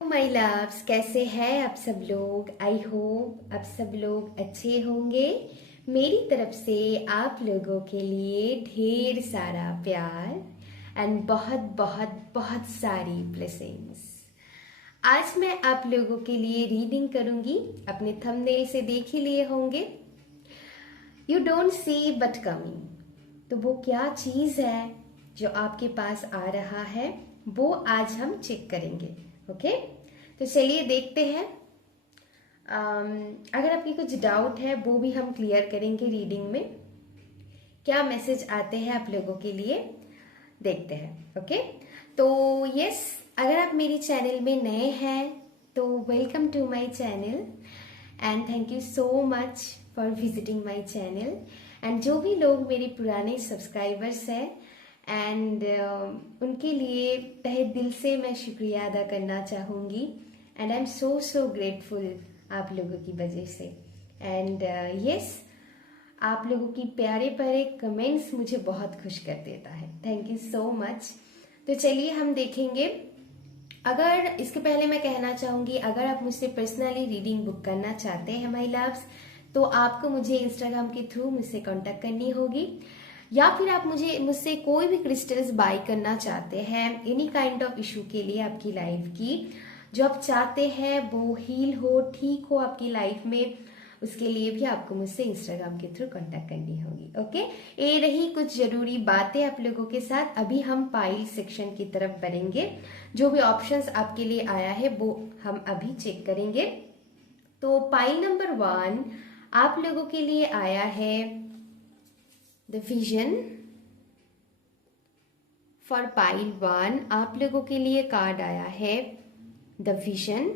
My loves, कैसे हैं आप सब लोग। आई होप आप सब लोग अच्छे होंगे। मेरी तरफ से आप लोगों के लिए ढेर सारा प्यार एंड बहुत बहुत बहुत सारी ब्लेसिंग्स। आज मैं आप लोगों के लिए रीडिंग करूंगी। अपने थंबनेल से देख ही लिए होंगे, you don't see but coming. तो वो क्या चीज है जो आपके पास आ रहा है, वो आज हम चेक करेंगे। ओके, तो चलिए देखते हैं। अगर आपकी कुछ डाउट है वो भी हम क्लियर करेंगे रीडिंग में। क्या मैसेज आते हैं आप लोगों के लिए, देखते हैं। ओके, तो यस, अगर आप मेरे चैनल में नए हैं तो welcome to my channel and thank you so much for visiting my channel. And जो भी लोग मेरे पुराने सब्सक्राइबर्स हैं एंड उनके लिए तहे दिल से मैं शुक्रिया अदा करना चाहूँगी। And I am so grateful आप लोगों की वजह से। एंड यस, आप लोगों की प्यारे प्यारे कमेंट्स मुझे बहुत खुश कर देता है। Thank you so much. तो चलिए हम देखेंगे। अगर इसके पहले मैं कहना चाहूंगी, अगर आप मुझसे पर्सनली रीडिंग बुक करना चाहते हैं माय लव्स, तो आपको मुझे इंस्टाग्राम के थ्रू मुझसे कांटेक्ट करनी होगी, या फिर आप मुझसे कोई भी क्रिस्टल्स बाय करना चाहते हैं एनी काइंड ऑफ इशू के लिए आपकी लाइफ की, जो आप चाहते हैं वो हील हो, ठीक हो आपकी लाइफ में, उसके लिए भी आपको मुझसे इंस्टाग्राम के थ्रू कांटेक्ट करनी होगी। ओके, ये रही कुछ जरूरी बातें आप लोगों के साथ। अभी हम पाइल सेक्शन की तरफ बढ़ेंगे। जो भी ऑप्शंस आपके लिए आया है वो हम अभी चेक करेंगे। तो पाइल नंबर 1 आप लोगों के लिए आया है द विजन। फॉर पाइल 1 आप लोगों के लिए कार्ड आया है द विजन।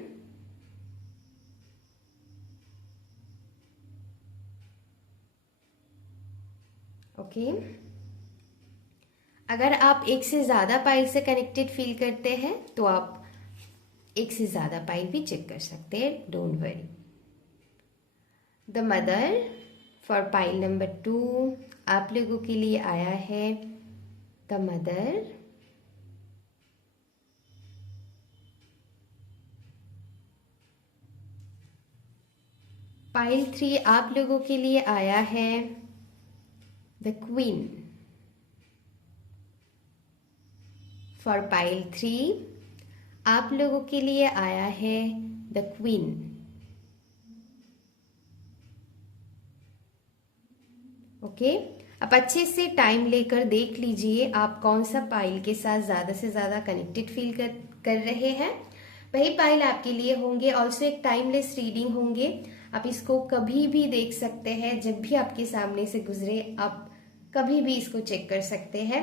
ओके, अगर आप एक से ज्यादा पाइल से कनेक्टेड फील करते हैं तो आप एक से ज्यादा पाइल भी चेक कर सकते हैं, don't worry. The mother for pile number 2 आप लोगों के लिए आया है द मदर। पाइल 3 आप लोगों के लिए आया है द क्वीन। फॉर पाइल 3 आप लोगों के लिए आया है द क्वीन। ओके, आप अच्छे से टाइम लेकर देख लीजिए आप कौन सा पाइल के साथ ज्यादा से ज्यादा कनेक्टेड फील कर रहे हैं। वही पाइल आपके लिए होंगे। ऑल्सो एक टाइमलेस रीडिंग होंगे, आप इसको कभी भी देख सकते हैं, जब भी आपके सामने से गुजरे आप कभी भी इसको चेक कर सकते हैं।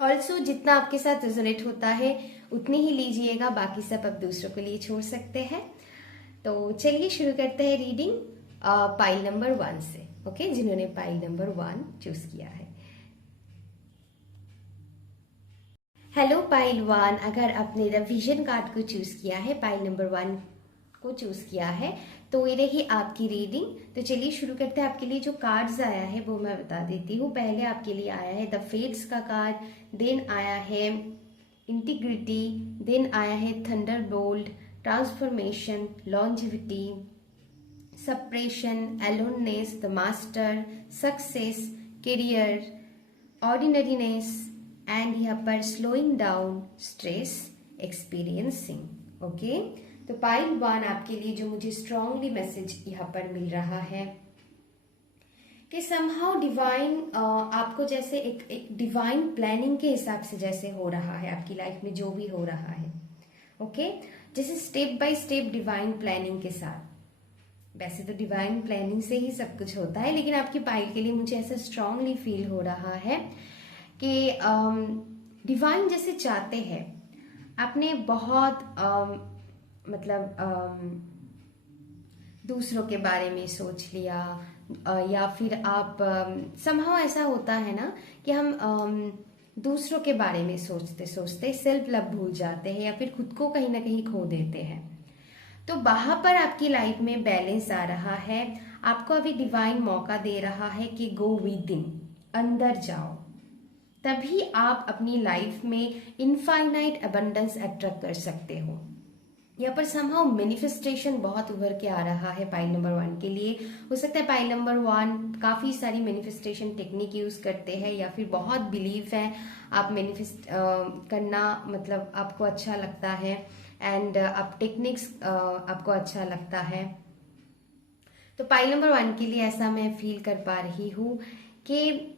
ऑल्सो जितना आपके साथ रेजोनेट होता है उतनी ही लीजिएगा, बाकी सब आप दूसरों के लिए छोड़ सकते हैं। तो चलिए शुरू करते हैं रीडिंग पाइल नंबर 1 से। ओके, जिन्होंने पाइल नंबर 1 चूज किया है। हेलो पाइल 1, अगर आपने द विजन कार्ड को चूज किया है, पाइल नंबर 1 को चूज किया है, तो ये रही आपकी रीडिंग। तो चलिए शुरू करते हैं। आपके लिए जो कार्ड्स आया है वो मैं बता देती हूँ। पहले आपके लिए आया है द फेट्स का कार्ड, देन आया है इंटीग्रिटी, देन आया है thunderbolt, transformation, longevity, suppression, aloneness, the master, success, career, ordinariness and यहाँ पर slowing down, stress, experiencing. Okay, तो पाइल 1 आपके लिए जो मुझे स्ट्रांगली मैसेज यहाँ पर मिल रहा है कि समहाउ डिवाइन आपको जैसे एक डिवाइन प्लानिंग के हिसाब से जैसे हो रहा है आपकी लाइफ में जो भी हो रहा है। ओके, जैसे step by step divine planning के साथ। वैसे तो डिवाइन प्लानिंग से ही सब कुछ होता है, लेकिन आपकी पाइल के लिए मुझे ऐसा स्ट्रांगली फील हो रहा है कि डिवाइन जैसे चाहते हैं। आपने बहुत दूसरों के बारे में सोच लिया, या फिर आप समहाउ ऐसा होता है ना कि हम दूसरों के बारे में सोचते सोचते सेल्फ लव भूल जाते हैं या फिर खुद को कहीं ना कहीं खो देते हैं। तो वहां पर आपकी लाइफ में बैलेंस आ रहा है। आपको अभी डिवाइन मौका दे रहा है कि गो विद इन, अंदर जाओ, तभी आप अपनी लाइफ में इनफाइनाइट अबंडेंस अट्रैक्ट कर सकते हो। यहाँ पर समहाउ मैनिफेस्टेशन बहुत उभर के आ रहा है पाइल नंबर 1 के लिए। हो सकता है पाइल नंबर 1 काफी सारी मैनिफेस्टेशन टेक्निक यूज करते हैं या फिर बहुत बिलीव है आप मैनिफेस्ट करना, मतलब आपको अच्छा लगता है एंड आप टेक्निक्स आपको अच्छा लगता है। तो पाइल नंबर 1 के लिए ऐसा मैं फील कर पा रही हूँ कि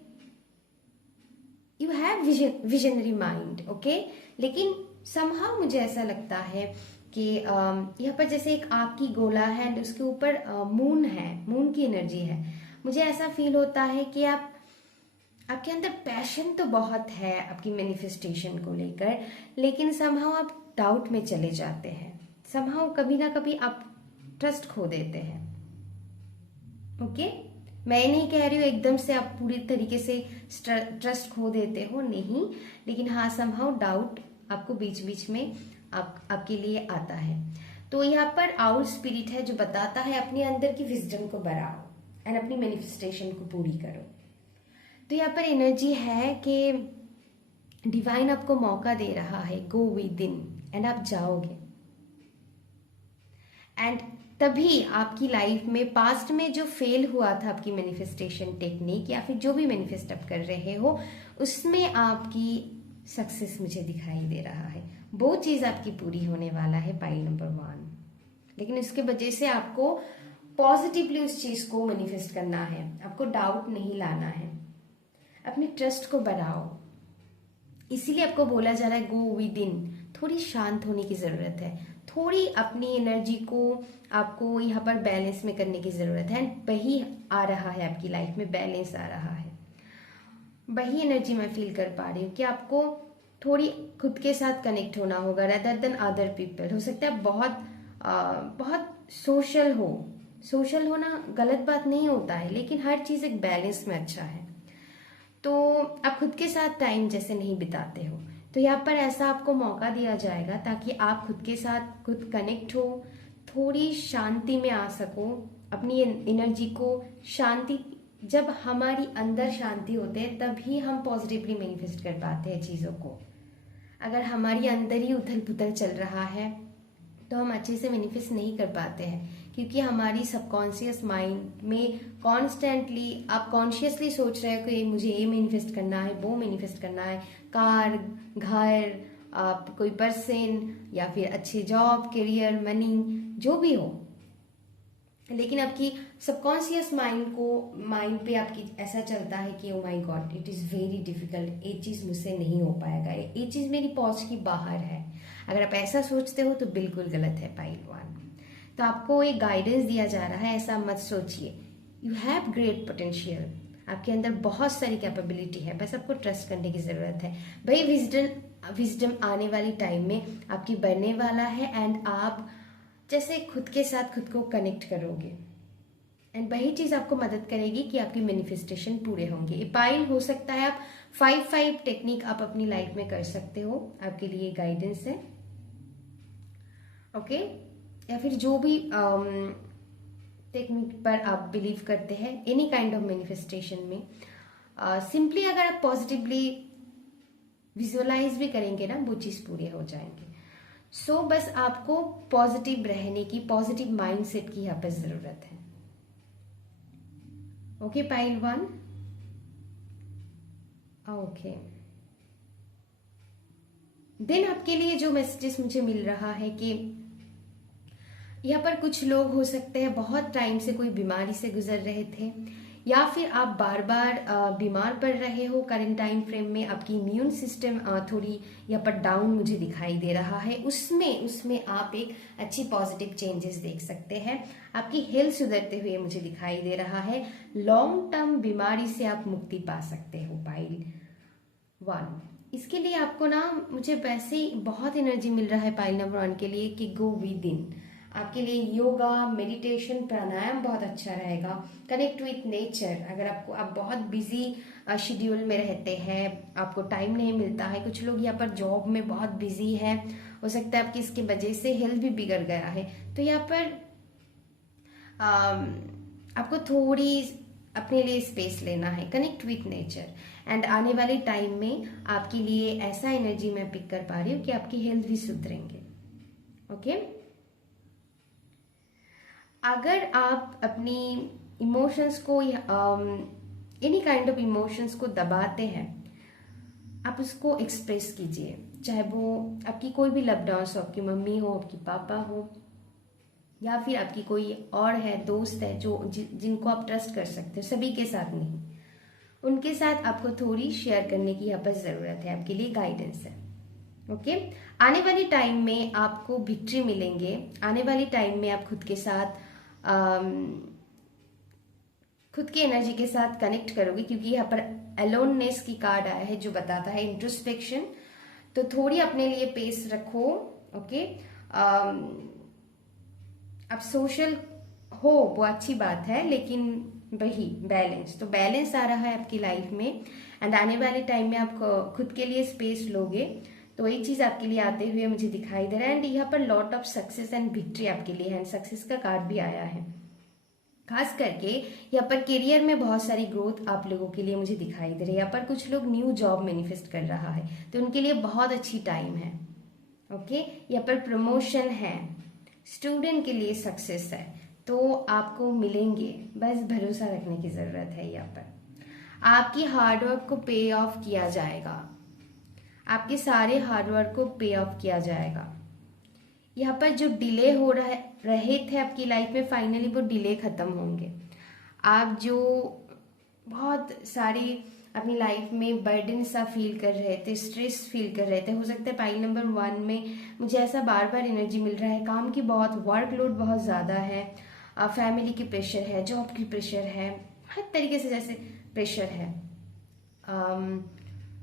you have visionary mind, okay. लेकिन समहाउ मुझे ऐसा लगता है कि यहाँ पर जैसे एक आग की गोला है एंड उसके ऊपर मून है, मून की एनर्जी है। मुझे ऐसा फील होता है कि आपके अंदर पैशन तो बहुत है आपकी मैनिफेस्टेशन को लेकर, लेकिन समहाउ आप डाउट में चले जाते हैं। समहाउ कभी ना कभी आप ट्रस्ट खो देते हैं, ओके। मैं नहीं कह रही हूँ एकदम से आप पूरी तरीके से ट्रस्ट खो देते हो, नहीं, लेकिन हाँ समहाउ डाउट आपको बीच बीच में आपके लिए आता है। तो यहाँ पर आउट स्पिरिट है जो बताता है अपने अंदर की विजडम को बढ़ाओ एंड अपनी मैनिफेस्टेशन को पूरी करो। तो यहाँ पर एनर्जी है कि डिवाइन आपको मौका दे रहा है, गो विद इन एंड आप जाओगे। एंड तभी आपकी लाइफ में पास्ट में जो फेल हुआ था आपकी मैनिफेस्टेशन टेक्निक या फिर जो भी मैनिफेस्ट आप कर रहे हो, उसमें आपकी सक्सेस मुझे दिखाई दे रहा है। वो चीज आपकी पूरी होने वाला है पाइल नंबर 1। लेकिन उसके वजह से आपको पॉजिटिवली उस चीज को मैनिफेस्ट करना है, आपको डाउट नहीं लाना है, अपने ट्रस्ट को बढ़ाओ। इसीलिए आपको बोला जा रहा है गो विद इन। थोड़ी शांत होने की जरूरत है, थोड़ी अपनी एनर्जी को आपको यहाँ पर बैलेंस में करने की जरूरत है। वही आ रहा है आपकी लाइफ में, बैलेंस आ रहा है। वही एनर्जी मैं फील कर पा रही हूँ कि आपको थोड़ी खुद के साथ कनेक्ट होना होगा रेदर देन अदर पीपल। हो सकता है बहुत सोशल हो। सोशल होना गलत बात नहीं होता है, लेकिन हर चीज एक बैलेंस में अच्छा है। तो आप खुद के साथ टाइम जैसे नहीं बिताते हो, तो यहाँ पर ऐसा आपको मौका दिया जाएगा ताकि आप खुद के साथ खुद कनेक्ट हो, थोड़ी शांति में आ सको, अपनी एनर्जी को शांति। जब हमारी अंदर शांति होते है तभी हम पॉजिटिवली मैनिफेस्ट कर पाते हैं चीज़ों को। अगर हमारी अंदर ही उथल पुथल चल रहा है तो हम अच्छे से मैनिफेस्ट नहीं कर पाते हैं, क्योंकि हमारी सबकॉन्शियस माइंड में कॉन्स्टेंटली आप कॉन्शियसली सोच रहे हो कि मुझे ये मैनिफेस्ट करना है, वो मैनिफेस्ट करना है, कार, घर, आप कोई पर्सन या फिर अच्छी जॉब, करियर, मनी, जो भी हो। लेकिन आपकी सबकॉन्शियस माइंड पे आपकी ऐसा चलता है कि oh my God it is very difficult, ये चीज़ मुझसे नहीं हो पाएगा, ये चीज़ मेरी पहुंच की बाहर है। अगर आप ऐसा सोचते हो तो बिल्कुल गलत है पाइल 1। तो आपको एक गाइडेंस दिया जा रहा है, ऐसा मत सोचिए। यू हैव ग्रेट पोटेंशियल, आपके अंदर बहुत सारी कैपेबिलिटी है, बस आपको ट्रस्ट करने की ज़रूरत है। भाई विजडम आने वाली टाइम में आपकी बढ़ने वाला है एंड आप जैसे खुद के साथ खुद को कनेक्ट करोगे एंड वही चीज़ आपको मदद करेगी कि आपकी मैनिफेस्टेशन पूरे होंगे। ये पाइल हो सकता है आप 5-5 टेक्निक आप अपनी लाइफ में कर सकते हो, आपके लिए गाइडेंस है, ओके। या फिर जो भी टेक्निक पर आप बिलीव करते हैं एनी काइंड ऑफ मैनिफेस्टेशन में, सिंपली अगर आप पॉजिटिवली विजुअलाइज भी करेंगे ना, वो चीज़ पूरे हो जाएंगे। सो बस आपको पॉजिटिव रहने की, पॉजिटिव माइंडसेट की यहाँ पर जरूरत है, ओके पाइल 1, ओके। देन आपके लिए जो मैसेजेस मुझे मिल रहा है कि यहाँ पर कुछ लोग हो सकते हैं बहुत टाइम से कोई बीमारी से गुजर रहे थे, या फिर आप बार बार बीमार पड़ रहे हो। करंट टाइम फ्रेम में आपकी इम्यून सिस्टम थोड़ी यहाँ पर डाउन मुझे दिखाई दे रहा है। उसमें आप एक अच्छी पॉजिटिव चेंजेस देख सकते हैं। आपकी हेल्थ सुधरते हुए मुझे दिखाई दे रहा है। लॉन्ग टर्म बीमारी से आप मुक्ति पा सकते हो पाइल 1। इसके लिए आपको ना, मुझे वैसे ही बहुत एनर्जी मिल रहा है पाइल नंबर 1 के लिए कि गो विद इन। आपके लिए योगा, मेडिटेशन, प्राणायाम बहुत अच्छा रहेगा। Connect with nature. अगर आप बहुत बिजी शेड्यूल में रहते हैं, आपको टाइम नहीं मिलता है, कुछ लोग यहाँ पर जॉब में बहुत बिजी है, हो सकता है आपकी इसकी वजह से हेल्थ भी बिगड़ गया है, तो यहाँ पर आपको थोड़ी अपने लिए स्पेस लेना है। कनेक्ट विथ नेचर एंड आने वाले टाइम में आपके लिए ऐसा एनर्जी मैं पिक कर पा रही हूँ कि आपकी हेल्थ भी सुधरेंगे, ओके। अगर आप अपनी इमोशंस को एनी काइंड ऑफ इमोशंस को दबाते हैं, आप उसको एक्सप्रेस कीजिए। चाहे वो आपकी कोई भी लव्ड वंस हो, आपकी मम्मी हो, आपकी पापा हो, या फिर आपकी कोई और है, दोस्त है जो जिनको आप ट्रस्ट कर सकते हो, सभी के साथ नहीं, उनके साथ आपको थोड़ी शेयर करने की यहाँ पर ज़रूरत है, आपके लिए गाइडेंस है। ओके, आने वाली टाइम में आपको विक्ट्री मिलेंगे। आने वाली टाइम में आप खुद के साथ खुद की एनर्जी के साथ कनेक्ट करोगे, क्योंकि यहाँ पर अलोननेस की कार्ड आया है जो बताता है इंट्रोस्पेक्शन। तो थोड़ी अपने लिए पेस रखो। ओके, अब सोशल हो वो अच्छी बात है, लेकिन वही बैलेंस, तो बैलेंस आ रहा है आपकी लाइफ में। एंड आने वाले टाइम में आप खुद के लिए स्पेस लोगे, तो वही चीज आपके लिए आते हुए मुझे दिखाई दे रहा है। एंड यहाँ पर lot of success and victory आपके लिए है, एंड सक्सेस का कार्ड भी आया है। खास करके यहाँ पर करियर में बहुत सारी ग्रोथ आप लोगों के लिए मुझे दिखाई दे रही है। यहाँ पर कुछ लोग न्यू जॉब मैनिफेस्ट कर रहा है, तो उनके लिए बहुत अच्छी टाइम है। ओके, यहाँ पर प्रमोशन है, स्टूडेंट के लिए सक्सेस है, तो आपको मिलेंगे, बस भरोसा रखने की जरूरत है। यहाँ पर आपकी हार्डवर्क को पे ऑफ किया जाएगा, आपके सारे हार्डवर्क को पे ऑफ किया जाएगा। यहाँ पर जो डिले हो रहे थे आपकी लाइफ में, फाइनली वो डिले खत्म होंगे। आप जो बहुत सारी अपनी लाइफ में बर्डन सा फील कर रहे थे, स्ट्रेस फील कर रहे थे, हो सकता है पाइल नंबर 1 में मुझे ऐसा बार बार एनर्जी मिल रहा है, काम की बहुत वर्कलोड बहुत ज़्यादा है, फैमिली की प्रेशर है, जॉब की प्रेशर है, हर तरीके से जैसे प्रेशर है,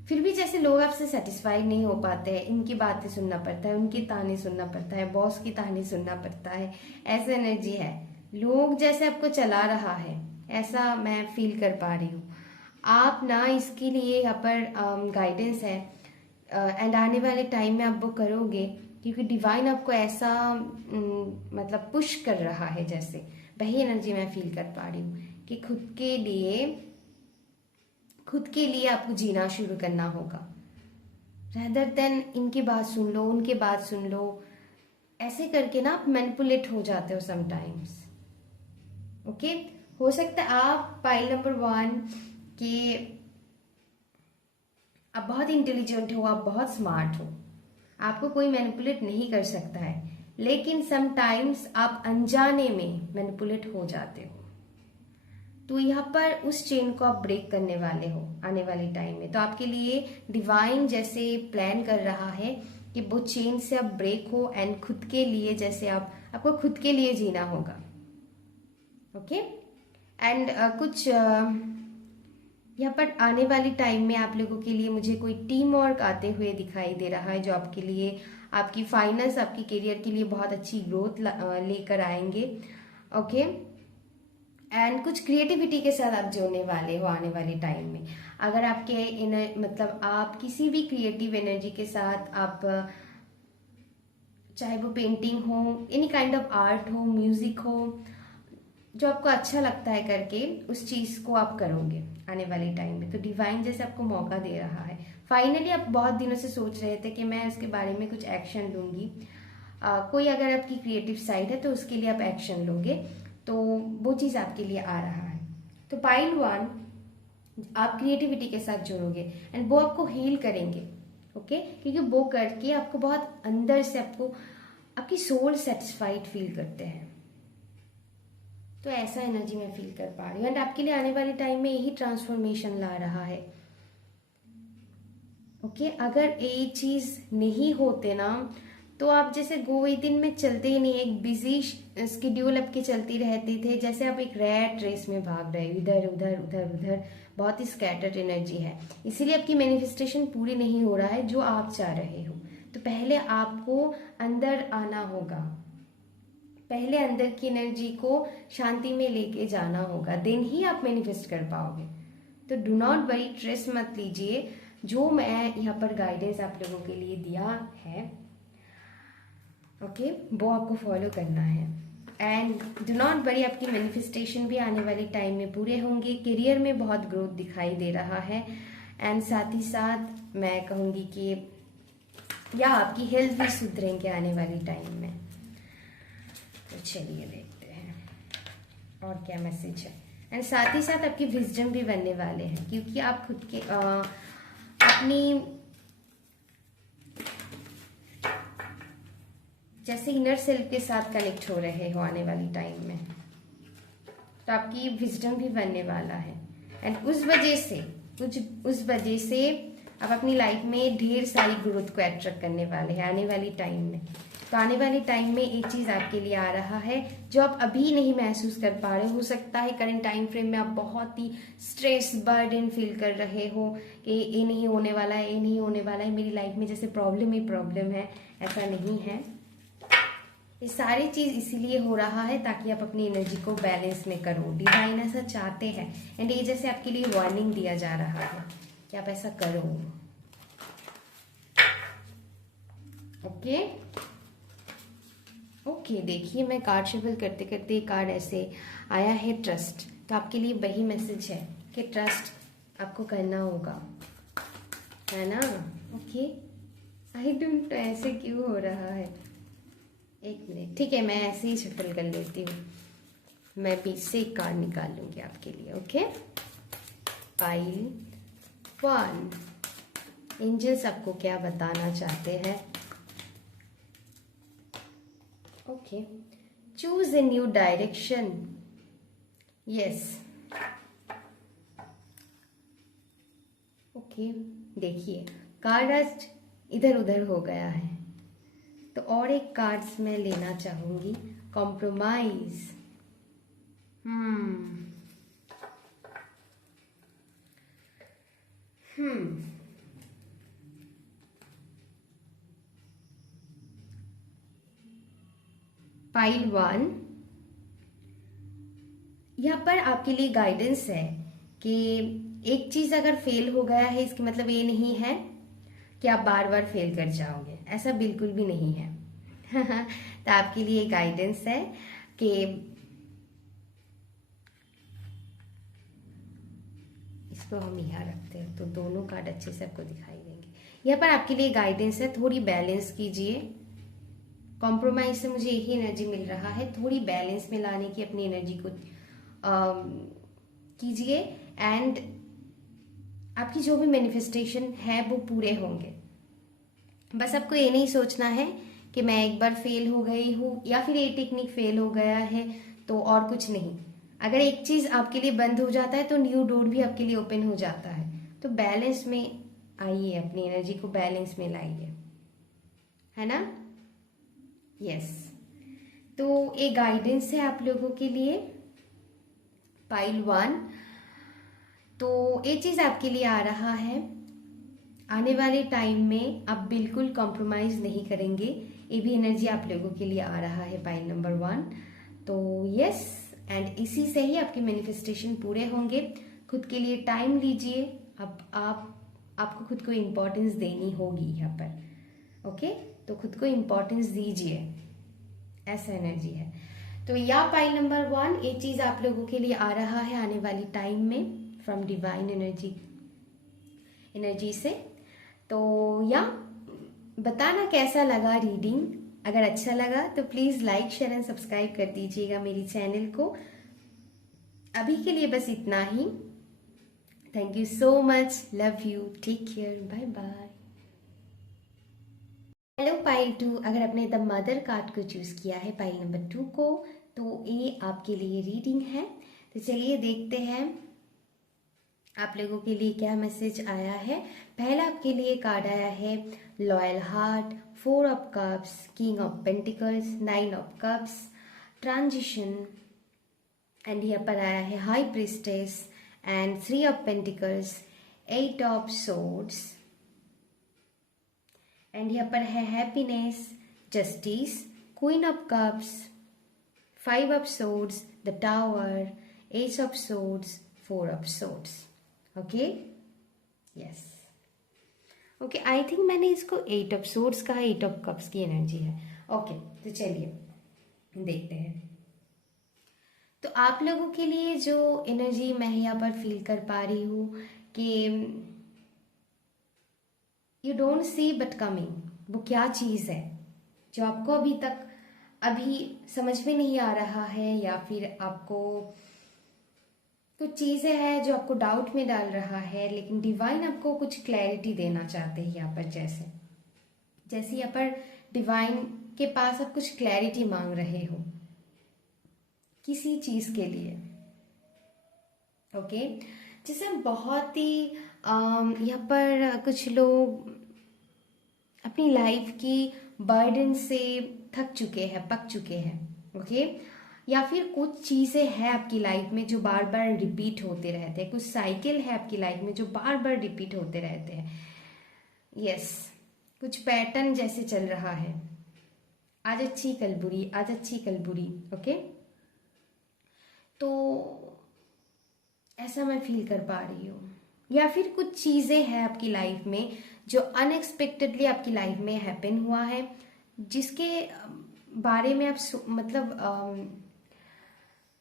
फिर भी जैसे लोग आपसे सेटिस्फाई नहीं हो पाते हैं, इनकी बातें सुनना पड़ता है, उनकी ताने सुनना पड़ता है, बॉस की ताने सुनना पड़ता है, ऐसा एनर्जी है। लोग जैसे आपको चला रहा है, ऐसा मैं फील कर पा रही हूँ। आप ना इसके लिए यहाँ पर गाइडेंस है, एंड आने वाले टाइम में आप वो करोगे, क्योंकि डिवाइन आपको ऐसा मतलब पुश कर रहा है, जैसे वही एनर्जी मैं फील कर पा रही हूँ कि खुद के लिए आपको जीना शुरू करना होगा, रेदर देन इनकी बात सुन लो, उनकी बात सुन लो। ऐसे करके ना आप मैनिपुलेट हो जाते हो समटाइम्स। ओके, हो सकता है आप पाइल नंबर 1 के आप बहुत इंटेलिजेंट हो, आप बहुत स्मार्ट हो, आपको कोई मैनिपुलेट नहीं कर सकता है, लेकिन समटाइम्स आप अनजाने में मैनिपुलेट हो जाते हो। तो यहाँ पर उस चेन को आप ब्रेक करने वाले हो आने वाले टाइम में। तो आपके लिए डिवाइन जैसे प्लान कर रहा है कि वो चेन से आप ब्रेक हो, एंड खुद के लिए जैसे आपको खुद के लिए जीना होगा। ओके, एंड कुछ यहाँ पर आने वाली टाइम में आप लोगों के लिए मुझे कोई टीम वर्क आते हुए दिखाई दे रहा है, जो आपके लिए आपकी फाइनेंस, आपकी करियर के लिए बहुत अच्छी ग्रोथ लेकर आएंगे। ओके, एंड कुछ क्रिएटिविटी के साथ आप जोड़ने वाले हो आने वाले टाइम में। अगर आपके मतलब आप किसी भी क्रिएटिव एनर्जी के साथ, आप चाहे वो पेंटिंग हो, एनी काइंड ऑफ आर्ट हो, म्यूजिक हो, जो आपको अच्छा लगता है करके, उस चीज को आप करोगे आने वाले टाइम में। तो डिवाइन जैसे आपको मौका दे रहा है। फाइनली आप बहुत दिनों से सोच रहे थे कि मैं उसके बारे में कुछ एक्शन लूंगी। कोई अगर आपकी क्रिएटिव साइड है तो उसके लिए आप एक्शन लोगे, तो वो चीज आपके लिए आ रहा है। तो पाइल 1 आप क्रिएटिविटी के साथ जुड़ोगे, एंड वो आपको हील करेंगे। ओके, क्योंकि वो करके आपको बहुत अंदर से आपकी सोल सेटिस्फाइड फील करते हैं। तो ऐसा एनर्जी मैं फील कर पा रही हूँ, एंड आपके लिए आने वाले टाइम में यही ट्रांसफॉर्मेशन ला रहा है। ओके, अगर ये चीज नहीं होते ना, तो आप जैसे गोवे दिन में चलते ही नहीं, एक बिजी स्केड्यूल आपके चलती रहते थे, जैसे आप एक रैट रेस में भाग रहे हो, इधर उधर उधर उधर, बहुत ही स्कैटर्ड एनर्जी है। इसीलिए आपकी मैनिफेस्टेशन पूरी नहीं हो रहा है जो आप चाह रहे हो। तो पहले आपको अंदर आना होगा, पहले अंदर की एनर्जी को शांति में लेके जाना होगा, देन ही आप मैनिफेस्ट कर पाओगे। तो डू नॉट वरी, स्ट्रेस मत लीजिए। जो मैं यहाँ पर गाइडेंस आप लोगों के लिए दिया है, ओके, वो आपको फॉलो करना है। एंड डू नॉट वरी, आपकी मैनिफेस्टेशन भी आने वाले टाइम में पूरे होंगे। करियर में बहुत ग्रोथ दिखाई दे रहा है, एंड साथ ही साथ मैं कहूँगी कि या आपकी हेल्थ भी सुधरेंगे आने वाली टाइम में। तो चलिए देखते हैं। और क्या मैसेज है। एंड साथ ही साथ आपकी विजडम भी बनने वाले हैं, क्योंकि आप खुद के अपनी जैसे इनर सेल्फ के साथ कनेक्ट हो रहे हो आने वाली टाइम में, तो आपकी विजडम भी बनने वाला है। एंड उस वजह से आप अपनी लाइफ में ढेर सारी ग्रोथ को अट्रैक्ट करने वाले हैं आने वाली टाइम में। तो आने वाली टाइम में एक चीज़ आपके लिए आ रहा है जो आप अभी नहीं महसूस कर पा रहे हो सकता है करंट टाइम फ्रेम में आप बहुत ही स्ट्रेस बर्डन फील कर रहे हो कि ये नहीं होने वाला है, ये नहीं होने वाला है, मेरी लाइफ में जैसे प्रॉब्लम ही प्रॉब्लम है। ऐसा नहीं है, ये सारी चीज़ इसीलिए हो रहा है ताकि आप अपनी एनर्जी को बैलेंस में करो। डिवाइन ऐसा चाहते हैं एंड ये जैसे आपके लिए वार्निंग दिया जा रहा है कि आप ऐसा करो। ओके ओके, देखिए मैं कार्ड शफल करते करते कार्ड ऐसे आया है ट्रस्ट। तो आपके लिए वही मैसेज है कि ट्रस्ट आपको करना होगा, है ना। ओके, आई डोंट, ऐसे क्यों हो रहा है, एक मिनट, ठीक है, मैं ऐसे ही शफल कर लेती हूँ। मैं बीच से एक कार्ड निकाल लूंगी आपके लिए। ओके, पाइल 1, एंजल्स आपको क्या बताना चाहते हैं। Okay, choose a new direction. Yes, okay, देखिए कार्ड आज इधर उधर हो गया है, तो और एक कार्ड्स मैं लेना चाहूंगी, कॉम्प्रोमाइज। पाइल 1, यहाँ पर आपके लिए गाइडेंस है कि एक चीज अगर फेल हो गया है इसका मतलब ये नहीं है कि आप बार बार फेल कर जाओगे, ऐसा बिल्कुल भी नहीं है। तो आपके लिए गाइडेंस है कि इसको हम यहाँ रखते हैं तो दोनों कार्ड अच्छे से आपको दिखाई देंगे। यहाँ पर आपके लिए गाइडेंस है, थोड़ी बैलेंस कीजिए। कॉम्प्रोमाइज से मुझे यही एनर्जी मिल रहा है, थोड़ी बैलेंस में लाने की अपनी एनर्जी को कीजिए एंड आपकी जो भी मैनिफेस्टेशन है वो पूरे होंगे। बस आपको ये नहीं सोचना है कि मैं एक बार फेल हो गई हूँ या फिर ये टेक्निक फेल हो गया है तो और कुछ नहीं। अगर एक चीज आपके लिए बंद हो जाता है तो न्यू डोर भी आपके लिए ओपन हो जाता है। तो बैलेंस में आइए, अपनी एनर्जी को बैलेंस में लाइए, है ना। यस, तो एक गाइडेंस है आप लोगों के लिए पाइल 1। तो ये चीज आपके लिए आ रहा है, आने वाले टाइम में आप बिल्कुल कॉम्प्रोमाइज नहीं करेंगे, ये भी एनर्जी आप लोगों के लिए आ रहा है पाइल नंबर 1। तो यस, एंड इसी से ही आपके मैनिफेस्टेशन पूरे होंगे। खुद के लिए टाइम लीजिए, अब आपको खुद को इम्पोर्टेंस देनी होगी यहाँ पर। ओके, तो खुद को इम्पोर्टेंस दीजिए, ऐसा एनर्जी है। तो या पाइल नंबर 1 ये चीज आप लोगों के लिए आ रहा है आने वाली टाइम में फ्रॉम डिवाइन एनर्जी से। तो या बताना कैसा लगा रीडिंग, अगर अच्छा लगा तो please like share and subscribe कर दीजिएगा मेरी चैनल को। अभी के लिए बस इतना ही। Thank you so much, love you, take care, bye bye. Hello pile 2, अगर आपने द मदर कार्ड को चूज किया है पाइल नंबर 2 को, तो ये आपके लिए रीडिंग है। तो चलिए देखते हैं आप लोगों के लिए क्या मैसेज आया है। पहला आपके लिए कार्ड आया है loyal heart, 4 of cups, king of pentacles, 9 of cups, transition, and यहाँ पर आया है high priestess and 3 of pentacles, 8 of swords, and यहाँ पर है happiness, justice, queen of cups, 5 of swords, the tower, ace of swords, 4 of swords. Okay, yes, okay, I think मैंने इसको 8 of swords कहा, 8 ऑफ कप्स की energy है। Okay, तो चलिए देखते हैं। तो आप लोगों के लिए जो एनर्जी मैं यहाँ पर फील कर पा रही हूँ कि you don't see but coming, वो क्या चीज़ है जो आपको अभी तक अभी समझ में नहीं आ रहा है, या फिर आपको कुछ चीज़ें हैं जो आपको डाउट में डाल रहा है, लेकिन डिवाइन आपको कुछ क्लैरिटी देना चाहते हैं यहाँ पर। जैसे जैसे यहाँ पर डिवाइन के पास आप कुछ क्लैरिटी मांग रहे हो किसी चीज़ के लिए। ओके, जैसे बहुत ही यहाँ पर कुछ लोग अपनी लाइफ की बर्डन से थक चुके हैं, पक चुके हैं। ओके, या फिर कुछ चीज़ें हैं आपकी लाइफ में जो बार बार रिपीट होते रहते हैं, कुछ साइकिल है आपकी लाइफ में जो बार बार रिपीट होते रहते हैं। यस, कुछ पैटर्न जैसे चल रहा है, आज अच्छी कल बुरी, आज अच्छी कल बुरी। ओके, तो ऐसा मैं फील कर पा रही हूँ। या फिर कुछ चीज़ें हैं आपकी लाइफ में जो अनएक्सपेक्टेडली आपकी लाइफ में हैपन हुआ है, जिसके बारे में आप मतलब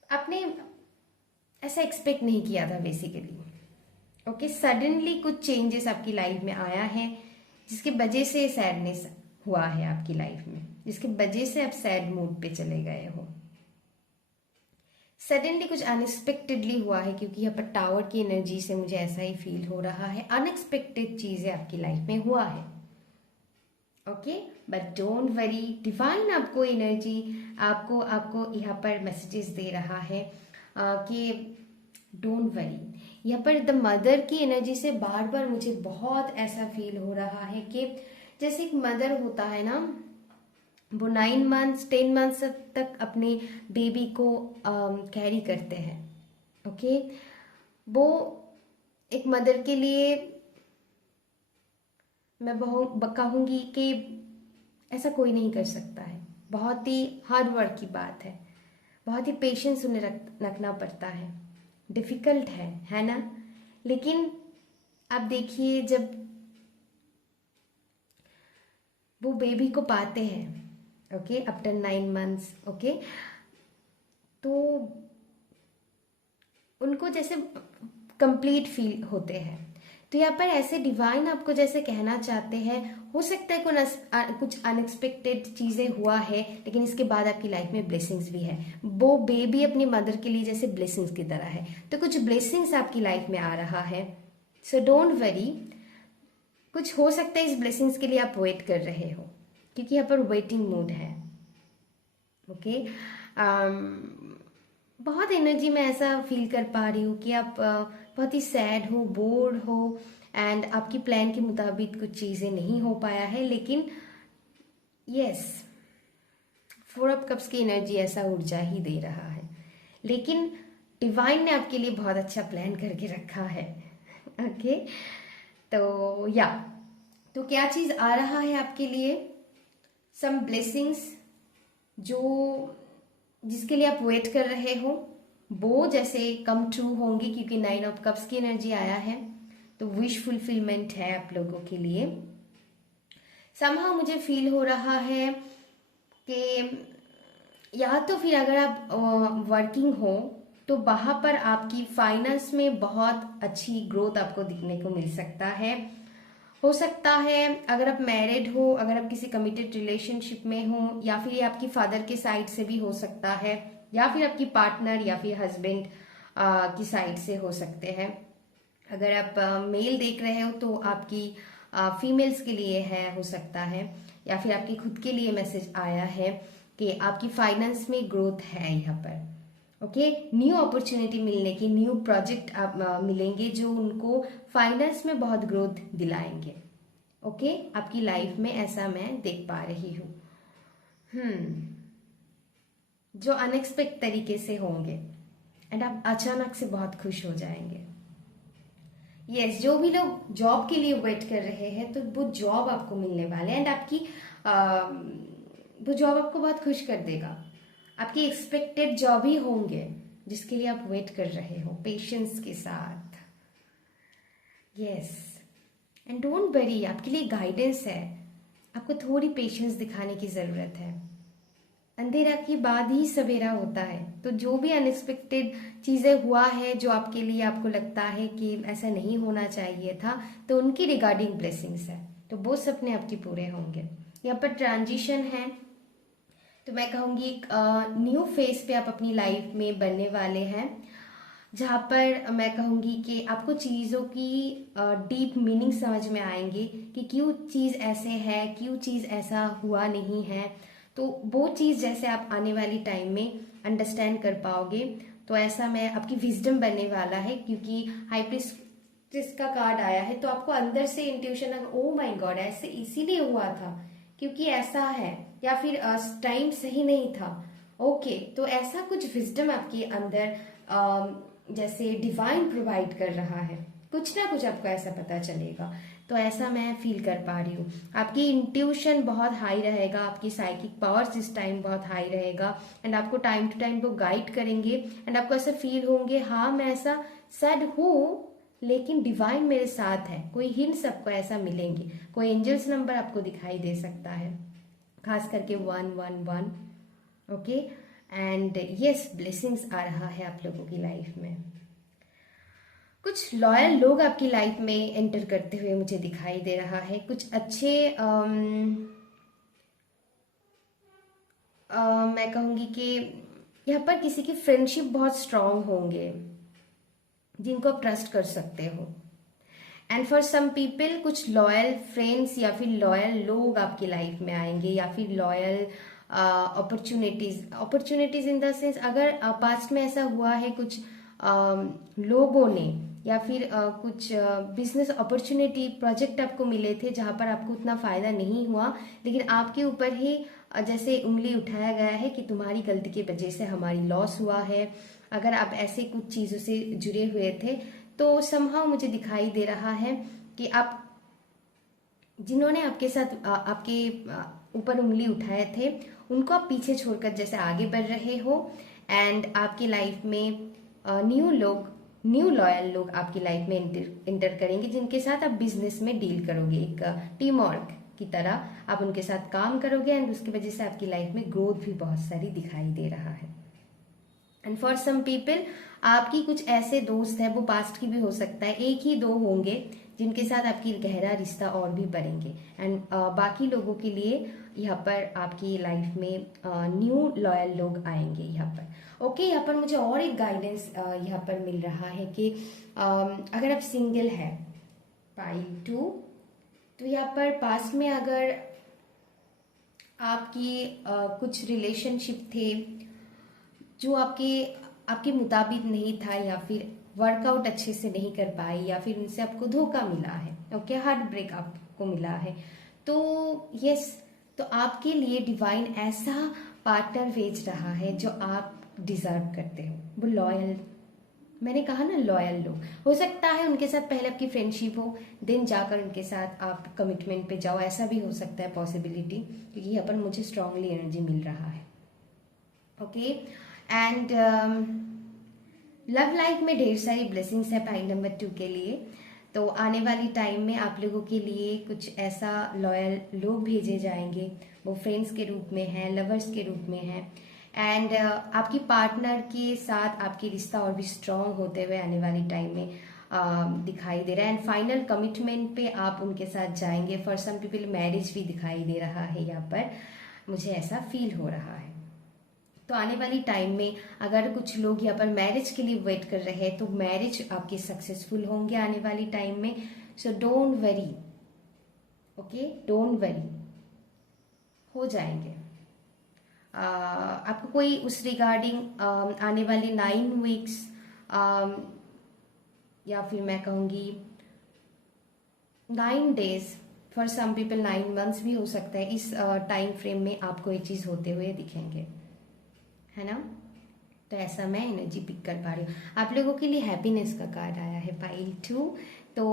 आपने ऐसा एक्सपेक्ट नहीं किया था बेसिकली। ओके, सडनली कुछ चेंजेस आपकी लाइफ में आया है जिसकी वजह से सैडनेस हुआ है आपकी लाइफ में, जिसकी वजह से आप सैड मूड पे चले गए हो। सडनली कुछ अनएक्सपेक्टेडली हुआ है, क्योंकि यहाँ पर टावर की एनर्जी से मुझे ऐसा ही फील हो रहा है। अनएक्सपेक्टेड चीजें आपकी लाइफ में हुआ है। Okay, but don't worry, divine आपको एनर्जी, आपको आपको यहाँ पर मैसेजेस दे रहा है कि डोंट वरी। यहाँ पर द मदर की एनर्जी से बार बार मुझे बहुत ऐसा फील हो रहा है कि जैसे एक मदर होता है ना, वो 9 मंथ्स 10 मंथ्स तक अपने बेबी को कैरी करते हैं। ओके, वो एक मदर के लिए मैं कहूँगी कि ऐसा कोई नहीं कर सकता है। बहुत ही हार्ड वर्क की बात है, बहुत ही पेशेंस उन्हें रखना पड़ता है, डिफ़िकल्ट है ना। लेकिन आप देखिए, जब वो बेबी को पाते हैं, ओके, आफ्टर 9 मंथ्स, ओके, तो उनको जैसे कंप्लीट फील होते हैं। तो यहाँ पर ऐसे डिवाइन आपको जैसे कहना चाहते हैं, हो सकता है कुछ अनएक्सपेक्टेड चीज़ें हुआ है, लेकिन इसके बाद आपकी लाइफ में ब्लेसिंग्स भी है। वो बेबी अपनी मदर के लिए जैसे ब्लेसिंग्स की तरह है, तो कुछ ब्लेसिंग्स आपकी लाइफ में आ रहा है। सो डोंट वरी, कुछ हो सकता है इस ब्लेसिंग्स के लिए आप वेट कर रहे हो, क्योंकि यहाँ पर वेटिंग मूड है। ओके, बहुत एनर्जी में ऐसा फील कर पा रही हूँ कि आप बहुत ही सैड हो, बोर्ड हो, एंड आपकी प्लान के मुताबिक कुछ चीज़ें नहीं हो पाया है। लेकिन यस, 4 ऑफ कप्स की एनर्जी ऐसा ऊर्जा ही दे रहा है, लेकिन डिवाइन ने आपके लिए बहुत अच्छा प्लान करके रखा है। ओके, तो या तो क्या चीज़ आ रहा है आपके लिए, सम ब्लेसिंग्स जो जिसके लिए आप वेट कर रहे हो, वो जैसे कम ट्रू होंगी, क्योंकि 9 ऑफ कप्स की एनर्जी आया है। तो विश फुलफिलमेंट है आप लोगों के लिए। समहाउ मुझे फील हो रहा है कि या तो फिर अगर आप वर्किंग हो तो वहाँ पर आपकी फाइनेंस में बहुत अच्छी ग्रोथ आपको दिखने को मिल सकता है। हो सकता है अगर आप मैरिड हो, अगर आप किसी कमिटेड रिलेशनशिप में हो, या फिर ये आपकी फादर के साइड से भी हो सकता है, या फिर आपकी पार्टनर या फिर हस्बैंड की साइड से हो सकते हैं। अगर आप मेल देख रहे हो तो आपकी फीमेल्स के लिए है, हो सकता है, या फिर आपके खुद के लिए मैसेज आया है कि आपकी फाइनेंस में ग्रोथ है यहाँ पर। ओके, न्यू अपॉर्चुनिटी मिलने की, न्यू प्रोजेक्ट आप मिलेंगे जो उनको फाइनेंस में बहुत ग्रोथ दिलाएंगे। ओके, आपकी लाइफ में ऐसा मैं देख पा रही हूँ। जो अनएक्सपेक्ट तरीके से होंगे, एंड आप अचानक से बहुत खुश हो जाएंगे। यस, जो भी लोग जॉब के लिए वेट कर रहे हैं, तो वो जॉब आपको मिलने वाले हैं, एंड आपकी वो जॉब आपको बहुत खुश कर देगा। आपकी एक्सपेक्टेड जॉब ही होंगे जिसके लिए आप वेट कर रहे हो पेशेंस के साथ। यस, एंड डोंट वरी, आपके लिए गाइडेंस है। आपको थोड़ी पेशेंस दिखाने की ज़रूरत है। अंधेरा के बाद ही सवेरा होता है। तो जो भी अनएक्सपेक्टेड चीज़ें हुआ है, जो आपके लिए आपको लगता है कि ऐसा नहीं होना चाहिए था, तो उनकी रिगार्डिंग ब्लेसिंग्स है, तो वो सपने आपके पूरे होंगे। यहाँ पर ट्रांजिशन है, तो मैं कहूँगी एक न्यू फेज पे आप अपनी लाइफ में बनने वाले हैं, जहाँ पर मैं कहूँगी कि आपको चीज़ों की डीप मीनिंग समझ में आएंगे कि क्यों चीज़ ऐसे है, क्यों चीज़ ऐसा हुआ नहीं है। तो वो चीज़ जैसे आप आने वाली टाइम में अंडरस्टैंड कर पाओगे, तो ऐसा मैं आपकी विजडम बनने वाला है, क्योंकि हाई प्रीस्टेस का कार्ड आया है। तो आपको अंदर से इंट्यूशन, ओ माय गॉड ऐसे इसीलिए हुआ था क्योंकि ऐसा है, या फिर टाइम सही नहीं था। ओके, तो ऐसा कुछ विजडम आपके अंदर जैसे डिवाइन प्रोवाइड कर रहा है, कुछ ना कुछ आपको ऐसा पता चलेगा। तो ऐसा मैं फील कर पा रही हूँ। आपकी इंट्यूशन बहुत हाई रहेगा, आपकी साइकिक पावर्स इस टाइम बहुत हाई रहेगा, एंड आपको टाइम टू टाइम वो गाइड करेंगे, एंड आपको ऐसा फील होंगे हाँ मैं ऐसा सैड हूँ लेकिन डिवाइन मेरे साथ है। कोई हिंट्स आपको ऐसा मिलेंगे, कोई एंजल्स नंबर आपको दिखाई दे सकता है, खास करके 111। ओके, एंड यस ब्लेसिंग्स आ रहा है आप लोगों की लाइफ में। कुछ लॉयल लोग आपकी लाइफ में एंटर करते हुए मुझे दिखाई दे रहा है। कुछ अच्छे मैं कहूँगी कि यहाँ पर किसी की फ्रेंडशिप बहुत स्ट्रांग होंगे, जिनको आप ट्रस्ट कर सकते हो। एंड फॉर सम पीपल कुछ लॉयल फ्रेंड्स या फिर लॉयल लोग आपकी लाइफ में आएंगे, या फिर loyal opportunities in the sense, अगर पास्ट में ऐसा हुआ है कुछ लोगों ने, या फिर कुछ बिजनेस अपॉर्चुनिटी प्रोजेक्ट आपको मिले थे जहां पर आपको उतना फायदा नहीं हुआ, लेकिन आपके ऊपर ही जैसे उंगली उठाया गया है कि तुम्हारी गलती की वजह से हमारी लॉस हुआ है। अगर आप ऐसे कुछ चीजों से जुड़े हुए थे तो समहाउ मुझे दिखाई दे रहा है कि आप जिन्होंने आपके साथ आपके ऊपर उंगली उठाए थे उनको आप पीछे छोड़कर जैसे आगे बढ़ रहे हो, एंड आपकी लाइफ में न्यू लॉयल लोग आपकी लाइफ में इंटर करेंगे, जिनके साथ आप बिजनेस में डील करोगे, एक टीम वर्क की तरह आप उनके साथ काम करोगे, एंड उसकी वजह से आपकी लाइफ में ग्रोथ भी बहुत सारी दिखाई दे रहा है। एंड फॉर सम पीपल आपकी कुछ ऐसे दोस्त है, वो पास्ट की भी हो सकता है, एक ही दो होंगे जिनके साथ आपकी गहरा रिश्ता और भी बढ़ेंगे, एंड बाकी लोगों के लिए यहाँ पर आपकी लाइफ में न्यू लॉयल लोग आएंगे यहाँ पर। ओके, यहाँ पर मुझे और एक गाइडेंस यहाँ पर मिल रहा है कि अगर आप सिंगल है पाइल 2, तो यहाँ पर पास्ट में अगर आपकी कुछ रिलेशनशिप थे जो आपके मुताबिक नहीं था, या फिर वर्कआउट अच्छे से नहीं कर पाई, या फिर उनसे आपको धोखा मिला है, ओके, हार्ट ब्रेक आपको मिला है, तो यस, तो आपके लिए डिवाइन ऐसा पार्टनर भेज रहा है जो आप डिजर्व करते हो। वो लॉयल, मैंने कहा ना लॉयल लोग, हो सकता है उनके साथ पहले आपकी फ्रेंडशिप हो, देन जाकर उनके साथ आप कमिटमेंट पे जाओ, ऐसा भी हो सकता है पॉसिबिलिटी, क्योंकि यहाँ पर मुझे स्ट्रांगली एनर्जी मिल रहा है। ओके, एंड लव लाइफ में ढेर सारी ब्लेसिंग्स है पाइल नंबर 2 के लिए। तो आने वाली टाइम में आप लोगों के लिए कुछ ऐसा लॉयल लोग भेजे जाएंगे, वो फ्रेंड्स के रूप में हैं, लवर्स के रूप में हैं, एंड आपकी पार्टनर के साथ आपकी रिश्ता और भी स्ट्रांग होते हुए आने वाली टाइम में दिखाई दे रहा है, एंड फाइनल कमिटमेंट पे आप उनके साथ जाएंगे। फॉर सम पीपल मैरिज भी दिखाई दे रहा है, यहाँ पर मुझे ऐसा फील हो रहा है। तो आने वाली टाइम में अगर कुछ लोग यहाँ पर मैरिज के लिए वेट कर रहे हैं, तो मैरिज आपके सक्सेसफुल होंगे आने वाली टाइम में। So don't worry, okay, don't worry, हो जाएंगे। आपको कोई उस रिगार्डिंग आने वाले 9 वीक्स या फिर मैं कहूँगी 9 days, for some people 9 months भी हो सकता है, इस टाइम फ्रेम में आपको ये चीज़ होते हुए दिखेंगे, है ना। तो ऐसा मैं एनर्जी पिक कर पा रही हूँ। आप लोगों के लिए हैप्पीनेस का कार्ड आया है पाइल 2। तो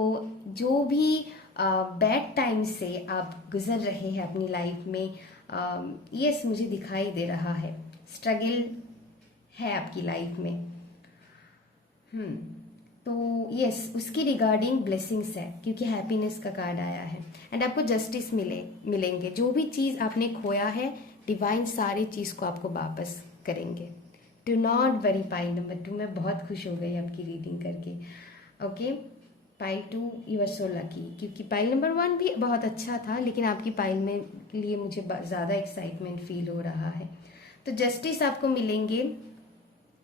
जो भी बैड टाइम से आप गुजर रहे हैं अपनी लाइफ में, यस मुझे दिखाई दे रहा है स्ट्रगल है आपकी लाइफ में, तो यस उसकी रिगार्डिंग ब्लेसिंग्स है, क्योंकि हैप्पीनेस का कार्ड आया है, एंड आपको जस्टिस मिलेंगे। जो भी चीज़ आपने खोया है, डिवाइन सारी चीज़ को आपको वापस करेंगे। Do not worry pile number 2, मैं बहुत खुश हो गई आपकी रीडिंग करके। Okay, pile 2 you are so lucky, क्योंकि पाइल नंबर 1 भी बहुत अच्छा था, लेकिन आपकी पाइल में लिए मुझे ज़्यादा एक्साइटमेंट फील हो रहा है। तो जस्टिस आपको मिलेंगे।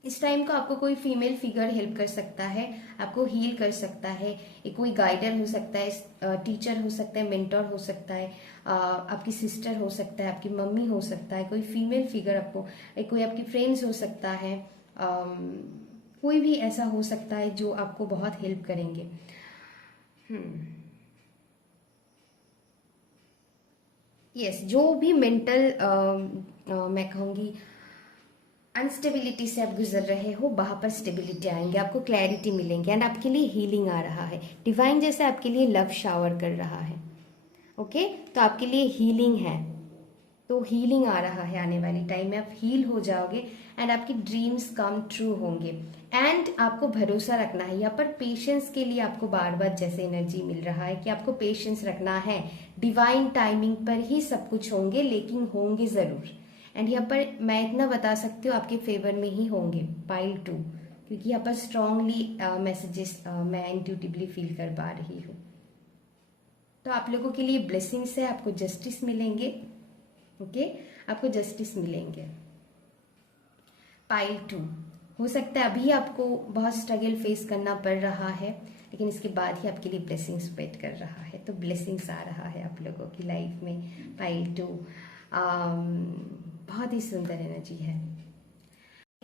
इस टाइम को आपको कोई फीमेल फिगर हेल्प कर सकता है, आपको हील कर सकता है। एक कोई गाइडर हो सकता है, टीचर हो सकता है, मेंटर हो सकता है, आपकी सिस्टर हो सकता है, आपकी मम्मी हो सकता है, कोई फीमेल फिगर आपको, कोई आपकी फ्रेंड्स हो सकता है, कोई भी ऐसा हो सकता है जो आपको बहुत हेल्प करेंगे। यस, जो भी मेंटल मैं कहूँगी अनस्टेबिलिटी से आप गुजर रहे हो, वहां पर स्टेबिलिटी आएंगे, आपको क्लैरिटी मिलेंगे एंड आपके लिए हीलिंग आ रहा है। डिवाइन जैसे आपके लिए लव शावर कर रहा है। ओके, तो आपके लिए हीलिंग है, तो हीलिंग आ रहा है। आने वाली टाइम में आप हील हो जाओगे एंड आपकी ड्रीम्स कम ट्रू होंगे। एंड आपको भरोसा रखना है, यहाँ पर पेशेंस के लिए आपको बार बार जैसे एनर्जी मिल रहा है कि आपको पेशेंस रखना है। डिवाइन टाइमिंग पर ही सब कुछ होंगे, लेकिन होंगे जरूर। एंड यहाँ पर मैं इतना बता सकती हूँ आपके फेवर में ही होंगे पाइल 2, क्योंकि यहाँ पर स्ट्रांगली मैसेजेस मैं इंट्यूटिवली फील कर पा रही हूँ। तो आप लोगों के लिए ब्लेसिंग्स है, आपको जस्टिस मिलेंगे। ओके, आपको जस्टिस मिलेंगे। पाइल 2 हो सकता है अभी आपको बहुत स्ट्रगल फेस करना पड़ रहा है, लेकिन इसके बाद ही आपके लिए ब्लेसिंग्स वेट कर रहा है। तो ब्लेसिंग्स आ रहा है आप लोगों की लाइफ में। पाइल 2 बहुत ही सुंदर एनर्जी है।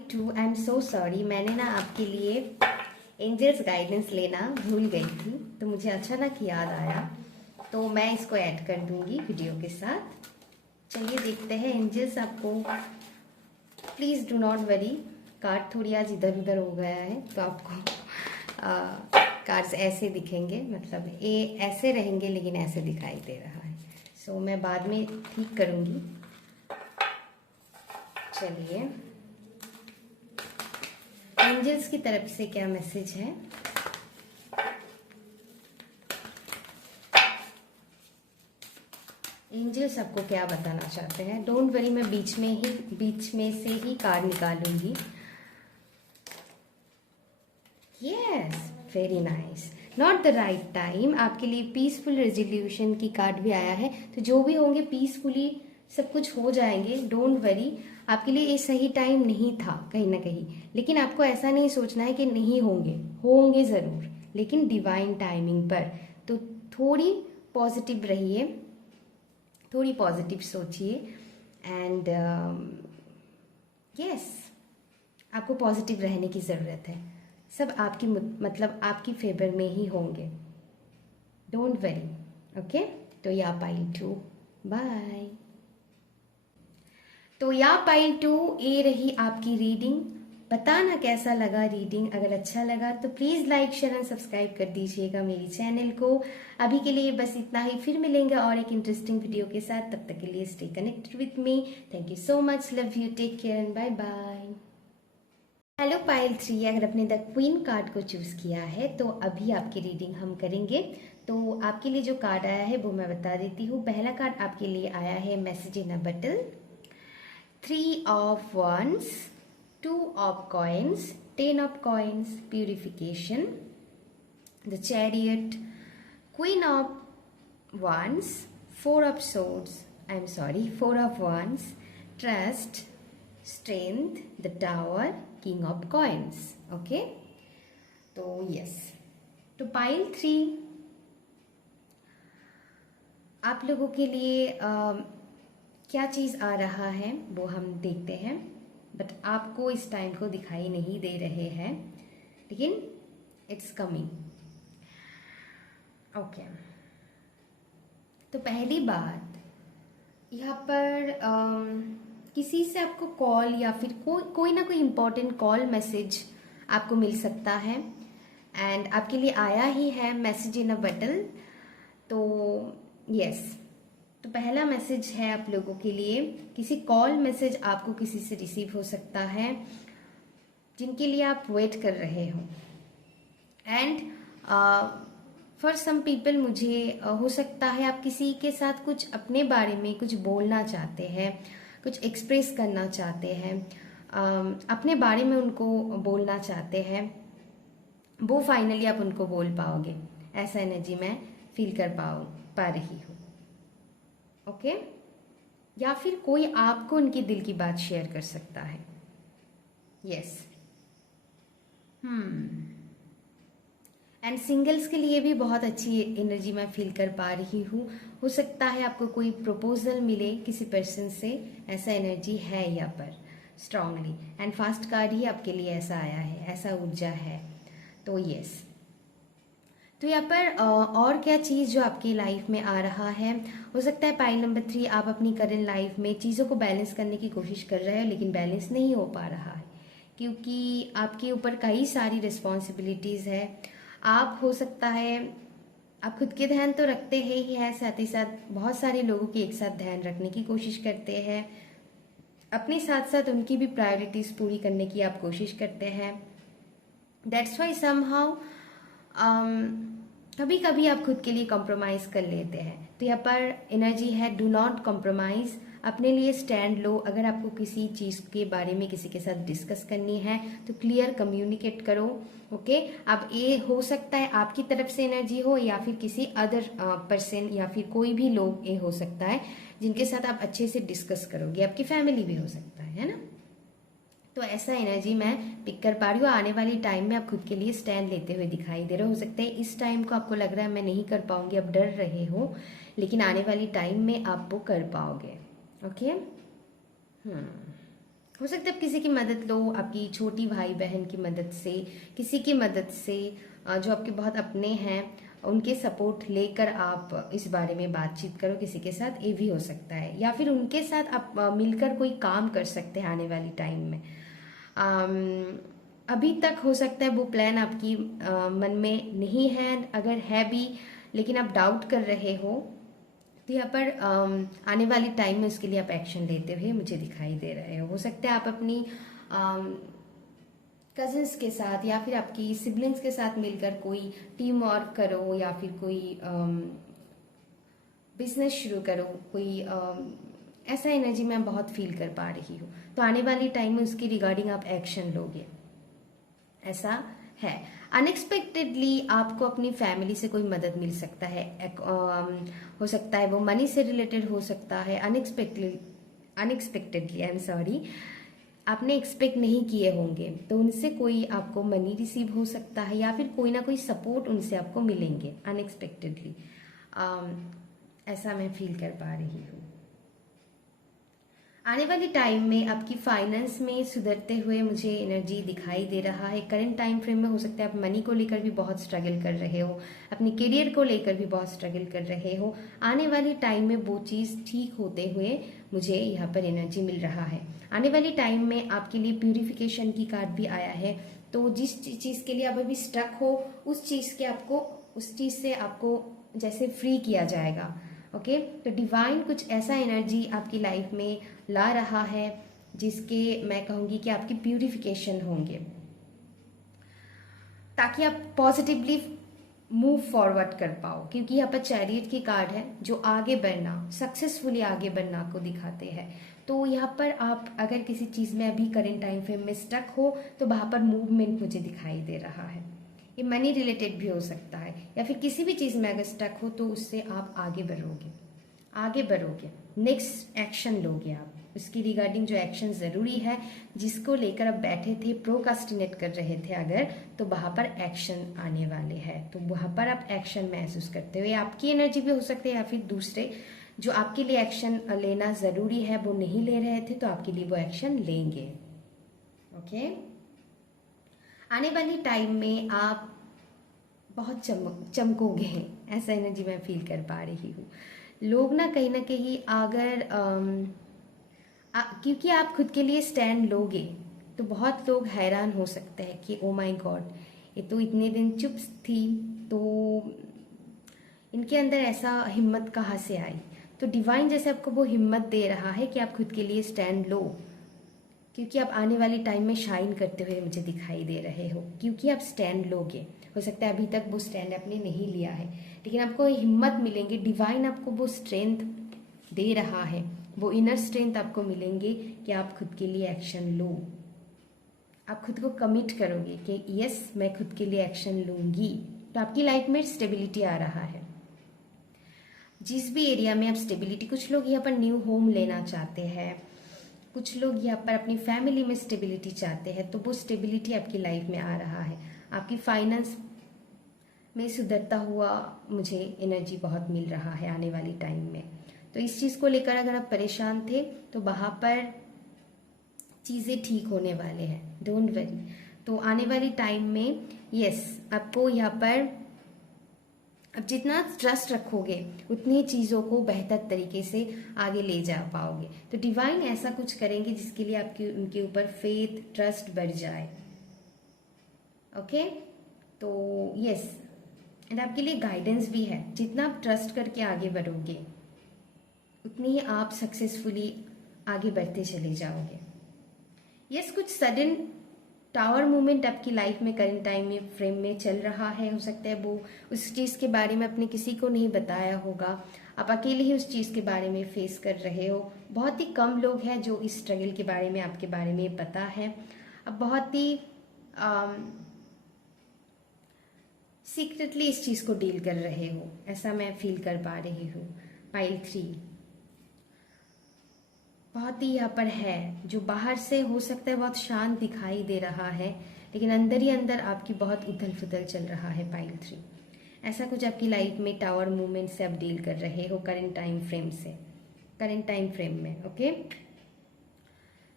2 आई एम सो सॉरी, मैंने ना आपके लिए एंजल्स गाइडेंस लेना भूल गई थी, तो मुझे अचानक याद आया, तो मैं इसको ऐड कर दूंगी वीडियो के साथ। चलिए देखते हैं एंजल्स आपको। Please do not worry, card थोड़ी आज इधर उधर हो गया है, तो आपको कार्ड्स ऐसे दिखेंगे, मतलब ये ऐसे रहेंगे लेकिन ऐसे दिखाई दे रहा है। सो मैं बाद में ठीक करूँगी। चलिए, एंजल्स की तरफ से क्या मैसेज है? एंजल्स आपको क्या बताना चाहते हैं? डोंट वरी, मैं बीच में से ही कार्ड निकालूंगी। Yes, very nice. Not the right time, आपके लिए पीसफुल रेजोल्यूशन की कार्ड भी आया है। तो जो भी होंगे पीसफुली सब कुछ हो जाएंगे, डोंट वरी। आपके लिए ये सही टाइम नहीं था कहीं ना कहीं, लेकिन आपको ऐसा नहीं सोचना है कि नहीं होंगे, होंगे ज़रूर, लेकिन डिवाइन टाइमिंग पर। तो थोड़ी पॉजिटिव रहिए, थोड़ी पॉजिटिव सोचिए एंड यस, आपको पॉजिटिव रहने की ज़रूरत है। सब आपकी मतलब आपकी फेवर में ही होंगे, डोंट वरी। ओके, तो या पाइल 2 बाय। तो या पाइल 2 ये रही आपकी रीडिंग। बताना कैसा लगा रीडिंग। अगर अच्छा लगा तो please like share and subscribe कर दीजिएगा मेरी चैनल को। अभी के लिए बस इतना ही, फिर मिलेंगे और एक इंटरेस्टिंग वीडियो के साथ। तब तक के लिए stay connected with me. Thank you so much, love you, take care and bye bye. Hello pile 3, अगर आपने द क्वीन कार्ड को चूज किया है तो अभी आपकी रीडिंग हम करेंगे। तो आपके लिए जो कार्ड आया है वो मैं बता देती हूँ। पहला कार्ड आपके लिए आया है मैसेज इन अ बटल, 3 of wands, 2 of coins, 10 of coins, purification, the chariot, queen of wands, 4 of swords, I'm sorry, 4 of wands, trust, strength, the tower, king of coins. Okay, तो yes, तो पाइल 3 आप लोगों के लिए क्या चीज़ आ रहा है वो हम देखते हैं, बट आपको इस टाइम को दिखाई नहीं दे रहे हैं, लेकिन इट्स कमिंग। ओके, तो पहली बात यहाँ पर किसी से आपको कॉल या फिर कोई ना कोई इम्पोर्टेंट कॉल मैसेज आपको मिल सकता है एंड आपके लिए आया ही है मैसेज इन अ बटल। तो यस, तो पहला मैसेज है आप लोगों के लिए, किसी कॉल मैसेज आपको किसी से रिसीव हो सकता है जिनके लिए आप वेट कर रहे हो। एंड फॉर सम पीपल मुझे हो सकता है आप किसी के साथ कुछ अपने बारे में कुछ बोलना चाहते हैं, कुछ एक्सप्रेस करना चाहते हैं, अपने बारे में उनको बोलना चाहते हैं, वो फाइनली आप उनको बोल पाओगे ऐसा एनर्जी मैं फील कर पा रही हूँ। ओके, या फिर कोई आपको उनके दिल की बात शेयर कर सकता है। यस। एंड सिंगल्स के लिए भी बहुत अच्छी एनर्जी मैं फील कर पा रही हूँ। हो सकता है आपको कोई प्रपोजल मिले किसी पर्सन से, ऐसा एनर्जी है यहाँ पर स्ट्रांगली। एंड फास्ट कार्ड ही आपके लिए ऐसा आया है, ऐसा ऊर्जा है। तो यस, तो यहाँ पर और क्या चीज़ जो आपकी लाइफ में आ रहा है, हो सकता है पाइल नंबर 3 आप अपनी करंट लाइफ में चीज़ों को बैलेंस करने की कोशिश कर रहे हो, लेकिन बैलेंस नहीं हो पा रहा है क्योंकि आपके ऊपर कई सारी रिस्पॉन्सिबिलिटीज़ है। आप हो सकता है आप खुद के ध्यान तो रखते हैं ही है, साथ ही साथ बहुत सारे लोगों के एक साथ ध्यान रखने की कोशिश करते हैं, अपने साथ साथ उनकी भी प्रायोरिटीज़ पूरी करने की आप कोशिश करते हैं। दैट्स वाई समहाउ कभी कभी आप खुद के लिए कॉम्प्रोमाइज़ कर लेते हैं। तो यहाँ पर एनर्जी है डू नॉट कॉम्प्रोमाइज़, अपने लिए स्टैंड लो। अगर आपको किसी चीज़ के बारे में किसी के साथ डिस्कस करनी है तो क्लियर कम्युनिकेट करो। ओके, अब ये हो सकता है आपकी तरफ से एनर्जी हो या फिर किसी अदर पर्सन या फिर कोई भी लोग, ये हो सकता है जिनके साथ आप अच्छे से डिस्कस करोगे, आपकी फैमिली भी हो सकता है ना। तो ऐसा एनर्जी मैं पिक कर पा रही हूँ। आने वाली टाइम में आप खुद के लिए स्टैंड लेते हुए दिखाई दे रहे हो सकते हैं इस टाइम को आपको लग रहा है मैं नहीं कर पाऊंगी, आप डर रहे हो, लेकिन आने वाली टाइम में आप वो कर पाओगे। ओके, हो सकता है आप किसी की मदद लो, आपकी छोटी भाई बहन की मदद से, किसी की मदद से, जो आपके बहुत अपने हैं उनके सपोर्ट लेकर आप इस बारे में बातचीत करो किसी के साथ, ये भी हो सकता है। या फिर उनके साथ आप मिलकर कोई काम कर सकते हैं आने वाली टाइम में। अभी तक हो सकता है वो प्लान आपकी मन में नहीं है, अगर है भी लेकिन आप डाउट कर रहे हो, तो यहाँ पर आने वाली टाइम में उसके लिए आप एक्शन लेते हुए मुझे दिखाई दे रहे हो सकता है आप अपनी कजिन्स के साथ या फिर आपकी सिबलिंग्स के साथ मिलकर कोई टीम वर्क करो या फिर कोई बिजनेस शुरू करो, कोई ऐसा एनर्जी मैं बहुत फील कर पा रही हूँ। तो आने वाली टाइम में उसकी रिगार्डिंग आप एक्शन लोगे, ऐसा है। अनएक्सपेक्टेडली आपको अपनी फैमिली से कोई मदद मिल सकता है, हो सकता है वो मनी से रिलेटेड हो सकता है। अनएक्सपेक्टेडली आई एम सॉरी, आपने एक्सपेक्ट नहीं किए होंगे, तो उनसे कोई आपको मनी रिसीव हो सकता है या फिर कोई ना कोई सपोर्ट उनसे आपको मिलेंगे अनएक्सपेक्टेडली। ऐसा मैं फील कर पा रही हूँ। आने वाली टाइम में आपकी फाइनेंस में सुधरते हुए मुझे एनर्जी दिखाई दे रहा है। करंट टाइम फ्रेम में हो सकता है आप मनी को लेकर भी बहुत स्ट्रगल कर रहे हो, अपनी करियर को लेकर भी बहुत स्ट्रगल कर रहे हो। आने वाली टाइम में वो चीज़ ठीक होते हुए मुझे यहाँ पर एनर्जी मिल रहा है। आने वाली टाइम में आपके लिए प्यूरिफिकेशन की कार्ड भी आया है, तो जिस चीज़ के लिए आप अभी स्ट्रक हो उस चीज़ से आपको जैसे फ्री किया जाएगा। ओके, तो डिवाइन कुछ ऐसा एनर्जी आपकी लाइफ में ला रहा है जिसके मैं कहूँगी कि आपकी प्यूरिफिकेशन होंगे, ताकि आप पॉजिटिवली मूव फॉरवर्ड कर पाओ। क्योंकि यहाँ पर चैरियट की कार्ड है जो आगे बढ़ना, सक्सेसफुली आगे बढ़ना को दिखाते हैं। तो यहाँ पर आप अगर किसी चीज़ में अभी करेंट टाइम फ्रेम में स्टक हो तो वहाँ पर मूवमेंट मुझे दिखाई दे रहा है। ये मनी रिलेटेड भी हो सकता है या फिर किसी भी चीज़ में अगर स्टक हो तो उससे आप आगे बढ़ोगे, नेक्स्ट एक्शन लोगे आप। उसकी रिगार्डिंग जो एक्शन ज़रूरी है, जिसको लेकर आप बैठे थे, प्रोकास्टिनेट कर रहे थे अगर, तो वहाँ पर एक्शन आने वाले हैं। तो वहाँ पर आप एक्शन महसूस करते हो, ये आपकी एनर्जी भी हो सकती है या फिर दूसरे जो आपके लिए एक्शन लेना ज़रूरी है वो नहीं ले रहे थे तो आपके लिए वो एक्शन लेंगे। ओके, आने वाली टाइम में आप बहुत चमकोगे, ऐसा एनर्जी मैं फील कर पा रही हूँ। लोग ना कहीं अगर क्योंकि आप खुद के लिए स्टैंड लोगे तो बहुत लोग हैरान हो सकते हैं कि ओ माय गॉड, ये तो इतने दिन चुप थी, तो इनके अंदर ऐसा हिम्मत कहाँ से आई। तो डिवाइन जैसे आपको वो हिम्मत दे रहा है कि आप खुद के लिए स्टैंड लो, क्योंकि आप आने वाली टाइम में शाइन करते हुए मुझे दिखाई दे रहे हो, क्योंकि आप स्टैंड लोगे। हो सकता है अभी तक वो स्टैंड आपने नहीं लिया है, लेकिन आपको हिम्मत मिलेंगे, डिवाइन आपको वो स्ट्रेंथ दे रहा है, वो इनर स्ट्रेंथ आपको मिलेंगे कि आप खुद के लिए एक्शन लो। आप खुद को कमिट करोगे कि यस मैं खुद के लिए एक्शन लूंगी, तो आपकी लाइफ में स्टेबिलिटी आ रहा है। जिस भी एरिया में आप स्टेबिलिटी, कुछ लोग यहाँ पर न्यू होम लेना चाहते हैं, कुछ लोग यहाँ पर अपनी फैमिली में स्टेबिलिटी चाहते हैं, तो वो स्टेबिलिटी आपकी लाइफ में आ रहा है। आपकी फाइनेंस में सुधरता हुआ मुझे एनर्जी बहुत मिल रहा है आने वाली टाइम में। तो इस चीज़ को लेकर अगर आप परेशान थे तो वहाँ पर चीज़ें ठीक होने वाले हैं, डोंट वरी। तो आने वाली टाइम में आपको यहाँ पर अब जितना ट्रस्ट रखोगे उतनी चीज़ों को बेहतर तरीके से आगे ले जा पाओगे। तो डिवाइन ऐसा कुछ करेंगे जिसके लिए आपकी उनके ऊपर फेथ, ट्रस्ट बढ़ जाए। ओके, तो एंड आपके लिए गाइडेंस भी है। जितना आप ट्रस्ट करके आगे बढ़ोगे उतनी ही आप सक्सेसफुली आगे बढ़ते चले जाओगे। कुछ सडन टावर मूवमेंट आपकी लाइफ में करंट टाइम में फ्रेम में चल रहा है। हो सकता है वो उस चीज़ के बारे में अपने किसी को नहीं बताया होगा, आप अकेले ही उस चीज़ के बारे में फेस कर रहे हो। बहुत ही कम लोग हैं जो इस स्ट्रगल के बारे में आपके बारे में पता है। अब बहुत ही सीक्रेटली इस चीज़ को डील कर रहे हो, ऐसा मैं फील कर पा रही हूँ। पाइल 3 बहुत ही यहाँ पर है, जो बाहर से हो सकता है बहुत शांत दिखाई दे रहा है, लेकिन अंदर ही अंदर आपकी बहुत उथल पुथल चल रहा है। पाइल 3 ऐसा कुछ आपकी लाइफ में टावर मूवमेंट से आप डील कर रहे हो करंट टाइम फ्रेम में। ओके,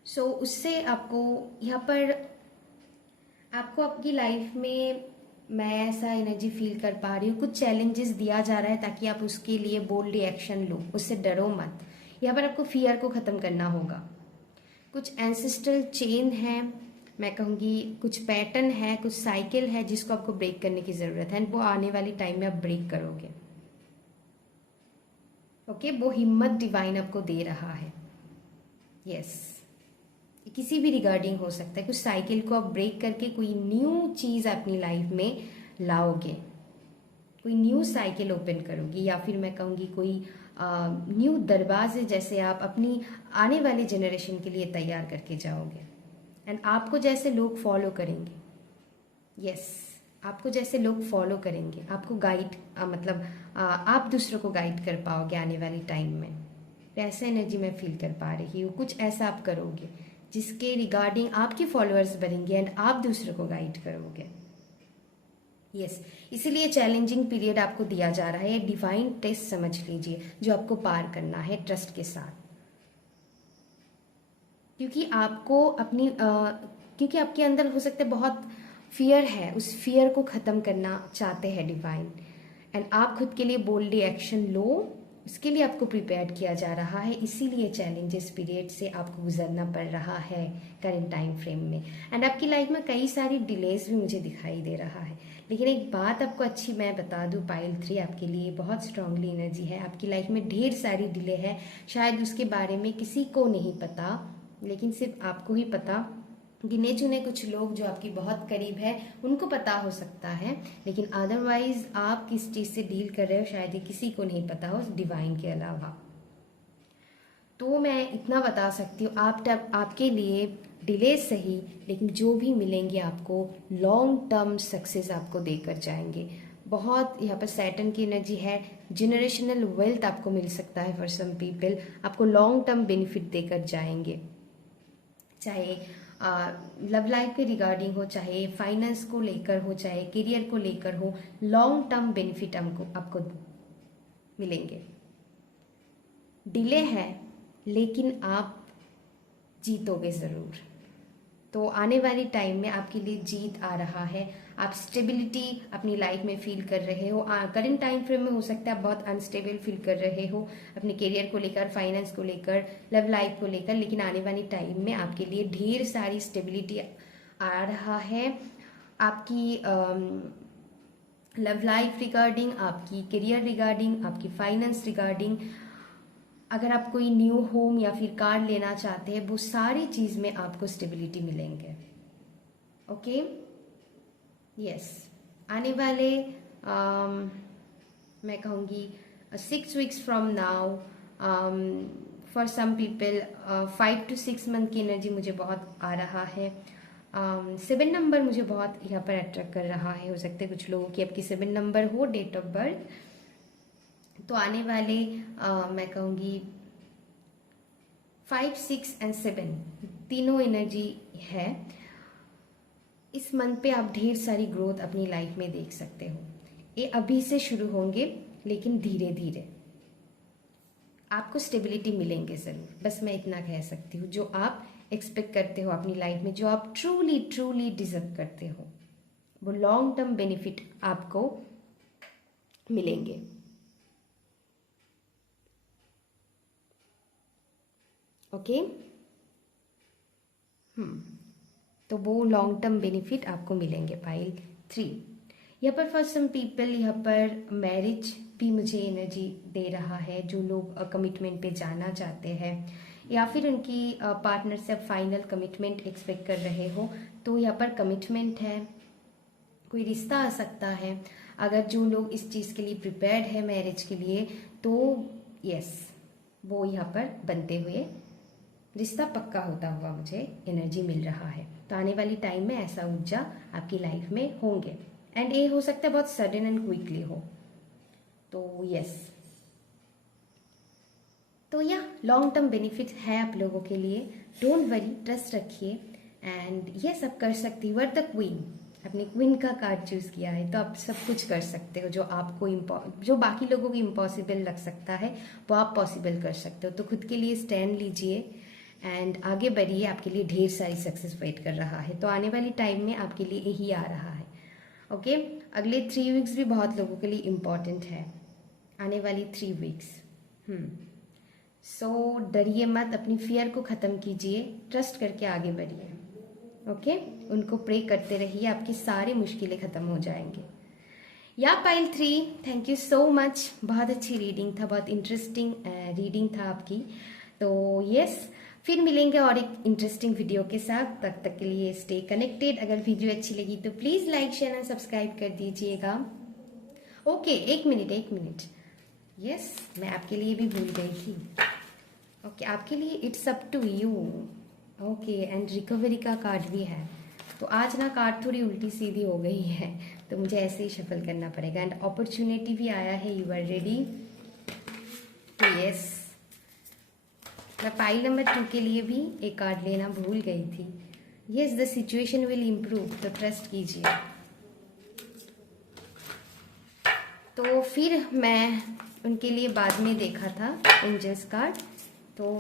सो उससे आपको यहाँ पर आपको आपकी लाइफ में मैं ऐसा एनर्जी फील कर पा रही हूँ, कुछ चैलेंजेस दिया जा रहा है ताकि आप उसके लिए बोल्ड एक्शन लो, उससे डरो मत। यहाँ पर आपको फियर को ख़त्म करना होगा। कुछ एंसेस्ट्रल चेन है, मैं कहूँगी कुछ पैटर्न है, कुछ साइकिल है जिसको आपको ब्रेक करने की ज़रूरत है, वो आने वाली टाइम में आप ब्रेक करोगे। ओके, वो हिम्मत डिवाइन आपको दे रहा है। किसी भी रिगार्डिंग हो सकता है, कुछ साइकिल को आप ब्रेक करके कोई न्यू चीज़ अपनी लाइफ में लाओगे, कोई न्यू साइकिल ओपन करोगी, या फिर मैं कहूँगी कोई न्यू दरवाजे जैसे आप अपनी आने वाले जनरेशन के लिए तैयार करके जाओगे। एंड आपको जैसे लोग फॉलो करेंगे, आपको जैसे लोग फॉलो करेंगे, आपको गाइड आप दूसरों को गाइड कर पाओगे आने वाली टाइम में। ऐसा एनर्जी मैं फील कर पा रही हूँ। कुछ ऐसा आप करोगे जिसके रिगार्डिंग आपके फॉलोअर्स बढ़ेंगे एंड आप दूसरों को गाइड करोगे। इसीलिए चैलेंजिंग पीरियड आपको दिया जा रहा है, डिवाइन टेस्ट समझ लीजिए जो आपको पार करना है ट्रस्ट के साथ। क्योंकि आपको क्योंकि आपके अंदर हो सकता है बहुत फियर है, उस फियर को ख़त्म करना चाहते हैं डिवाइन, एंड आप खुद के लिए बोल्डली एक्शन लो, उसके लिए आपको प्रिपेयर किया जा रहा है। इसीलिए चैलेंजेस पीरियड से आपको गुजरना पड़ रहा है करंट टाइम फ्रेम में। एंड आपकी लाइफ में कई सारी डिलेज भी मुझे दिखाई दे रहा है, लेकिन एक बात आपको अच्छी मैं बता दूं, पाइल 3 आपके लिए बहुत स्ट्रांगली एनर्जी है। आपकी लाइफ में ढेर सारी डिले है, शायद उसके बारे में किसी को नहीं पता, लेकिन सिर्फ आपको ही पता। गिने चुने कुछ लोग जो आपकी बहुत करीब है उनको पता हो सकता है, लेकिन अदरवाइज आप किस चीज़ से डील कर रहे हो शायद ये किसी को नहीं पता हो डिवाइन के अलावा। तो मैं इतना बता सकती हूँ, आपके लिए डिले सही, लेकिन जो भी मिलेंगे आपको लॉन्ग टर्म सक्सेस आपको देकर जाएंगे। बहुत यहाँ पर सैटर्न की एनर्जी है, जनरेशनल वेल्थ आपको मिल सकता है फॉर सम पीपल, आपको लॉन्ग टर्म बेनिफिट देकर जाएंगे, चाहे लव लाइफ के रिगार्डिंग हो, चाहे फाइनेंस को लेकर हो, चाहे करियर को लेकर हो, लॉन्ग टर्म बेनिफिट आपको मिलेंगे। डिले है लेकिन आप जीतोगे ज़रूर। तो आने वाली टाइम में आपके लिए जीत आ रहा है, आप स्टेबिलिटी अपनी लाइफ में फील कर रहे हो। करंट टाइम फ्रेम में हो सकता है आप बहुत अनस्टेबल फील कर रहे हो अपने करियर को लेकर, फाइनेंस को लेकर, लव लाइफ को लेकर, लेकिन आने वाली टाइम में आपके लिए ढेर सारी स्टेबिलिटी आ रहा है। आपकी लव लाइफ रिगार्डिंग, आपकी करियर रिगार्डिंग, आपकी फाइनेंस रिगार्डिंग, अगर आप कोई न्यू होम या फिर कार लेना चाहते हैं, वो सारी चीज़ में आपको स्टेबिलिटी मिलेंगे। ओके, आने वाले मैं कहूँगी 6 weeks from now, for some people 5 to 6 month की एनर्जी मुझे बहुत आ रहा है। 7 नंबर मुझे बहुत यहाँ पर अट्रैक्ट कर रहा है। हो सकता है कुछ लोगों की आपकी 7 नंबर हो डेट ऑफ बर्थ। तो आने वाले मैं कहूँगी 5, 6 एंड 7 तीनों एनर्जी है। इस मंथ पे आप ढेर सारी ग्रोथ अपनी लाइफ में देख सकते हो। ये अभी से शुरू होंगे, लेकिन धीरे धीरे आपको स्टेबिलिटी मिलेंगे ज़रूर। बस मैं इतना कह सकती हूँ, जो आप एक्सपेक्ट करते हो अपनी लाइफ में, जो आप ट्रूली ट्रूली डिजर्व करते हो, वो लॉन्ग टर्म बेनिफिट आपको मिलेंगे। ओके। तो वो लॉन्ग टर्म बेनिफिट आपको मिलेंगे। पाइल 3 यहाँ पर फॉर सम पीपल यहाँ पर मैरिज भी मुझे एनर्जी दे रहा है। जो लोग कमिटमेंट पे जाना चाहते हैं या फिर उनकी पार्टनर से फाइनल कमिटमेंट एक्सपेक्ट कर रहे हो, तो यहाँ पर कमिटमेंट है, कोई रिश्ता आ सकता है। अगर जो लोग इस चीज़ के लिए प्रिपेयर्ड है मैरिज के लिए, तो यस, वो यहाँ पर बनते हुए रिश्ता पक्का होता हुआ मुझे एनर्जी मिल रहा है। तो आने वाली टाइम में ऐसा ऊर्जा आपकी लाइफ में होंगे, एंड ये हो सकता है बहुत सडन एंड क्विकली हो। तो यस, तो या लॉन्ग टर्म बेनिफिट है आप लोगों के लिए। डोंट वरी, ट्रस्ट रखिए, एंड यस आप कर सकती हो। द क्वीन, अपने क्वीन का कार्ड चूज किया है, तो आप सब कुछ कर सकते हो। जो आपको जो बाकी लोगों को इम्पॉसिबल लग सकता है, वो आप पॉसिबल कर सकते हो। तो खुद के लिए स्टैंड लीजिए एंड आगे बढ़िए। आपके लिए ढेर सारी सक्सेस वेट कर रहा है। तो आने वाली टाइम में आपके लिए यही आ रहा है। ओके, अगले 3 वीक्स भी बहुत लोगों के लिए इम्पॉर्टेंट है। आने वाली 3 वीक्स। सो डरिए मत, अपनी फियर को ख़त्म कीजिए, ट्रस्ट करके आगे बढ़िए। ओके, उनको प्रे करते रहिए, आपकी सारी मुश्किलें ख़त्म हो जाएंगे। या pile 3, thank you so much. बहुत अच्छी रीडिंग था, बहुत इंटरेस्टिंग रीडिंग था आपकी। तो यस, फिर मिलेंगे और एक इंटरेस्टिंग वीडियो के साथ। तब तक के लिए स्टे कनेक्टेड। अगर वीडियो अच्छी लगी तो please like share and subscribe कर दीजिएगा। ओके, एक मिनट। यस, मैं आपके लिए भी भूल गई थी। ओके, आपके लिए it's up to you. Okay, and recovery का कार्ड भी है। तो आज ना कार्ड थोड़ी उल्टी सीधी हो गई है, तो मुझे ऐसे ही शफल करना पड़ेगा। एंड अपॉर्चुनिटी भी आया है, यू आर रेडी। तो यस, मैं पाइल नंबर 2 के लिए भी एक कार्ड लेना भूल गई थी। Yes, the situation will improve, तो ट्रस्ट कीजिए। तो फिर मैं उनके लिए बाद में देखा था एंजल्स कार्ड, तो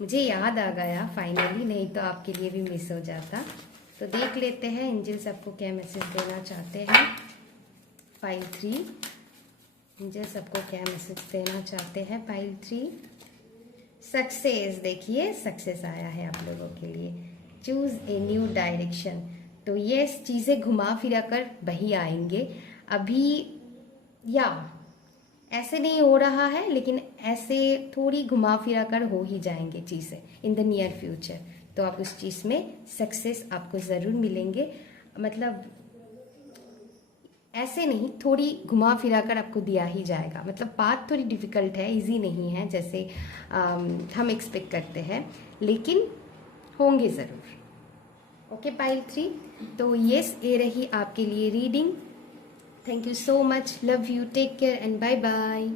मुझे याद आ गया फाइनली, नहीं तो आपके लिए भी मिस हो जाता। तो देख लेते हैं एंजल्स आपको क्या मैसेज देना चाहते हैं। पाइल 3, एंजल्स आपको क्या मैसेज देना चाहते हैं। Pile 3, success. देखिए, सक्सेस आया है आप लोगों के लिए। Choose a new direction. तो ये चीज़ें घुमा फिरा कर वही आएंगे। अभी या ऐसे नहीं हो रहा है, लेकिन ऐसे थोड़ी घुमा फिरा कर हो ही जाएंगे चीज़ें इन द नियर फ्यूचर। तो आप उस चीज़ में सक्सेस आपको ज़रूर मिलेंगे। मतलब ऐसे नहीं, थोड़ी घुमा फिरा कर आपको दिया ही जाएगा। मतलब बात थोड़ी डिफ़िकल्ट है, इजी नहीं है जैसे हम एक्सपेक्ट करते हैं, लेकिन होंगे ज़रूर। ओके पाइल 3, तो यस, ये रही आपके लिए reading. Thank you so much. Love you. Take care and bye bye.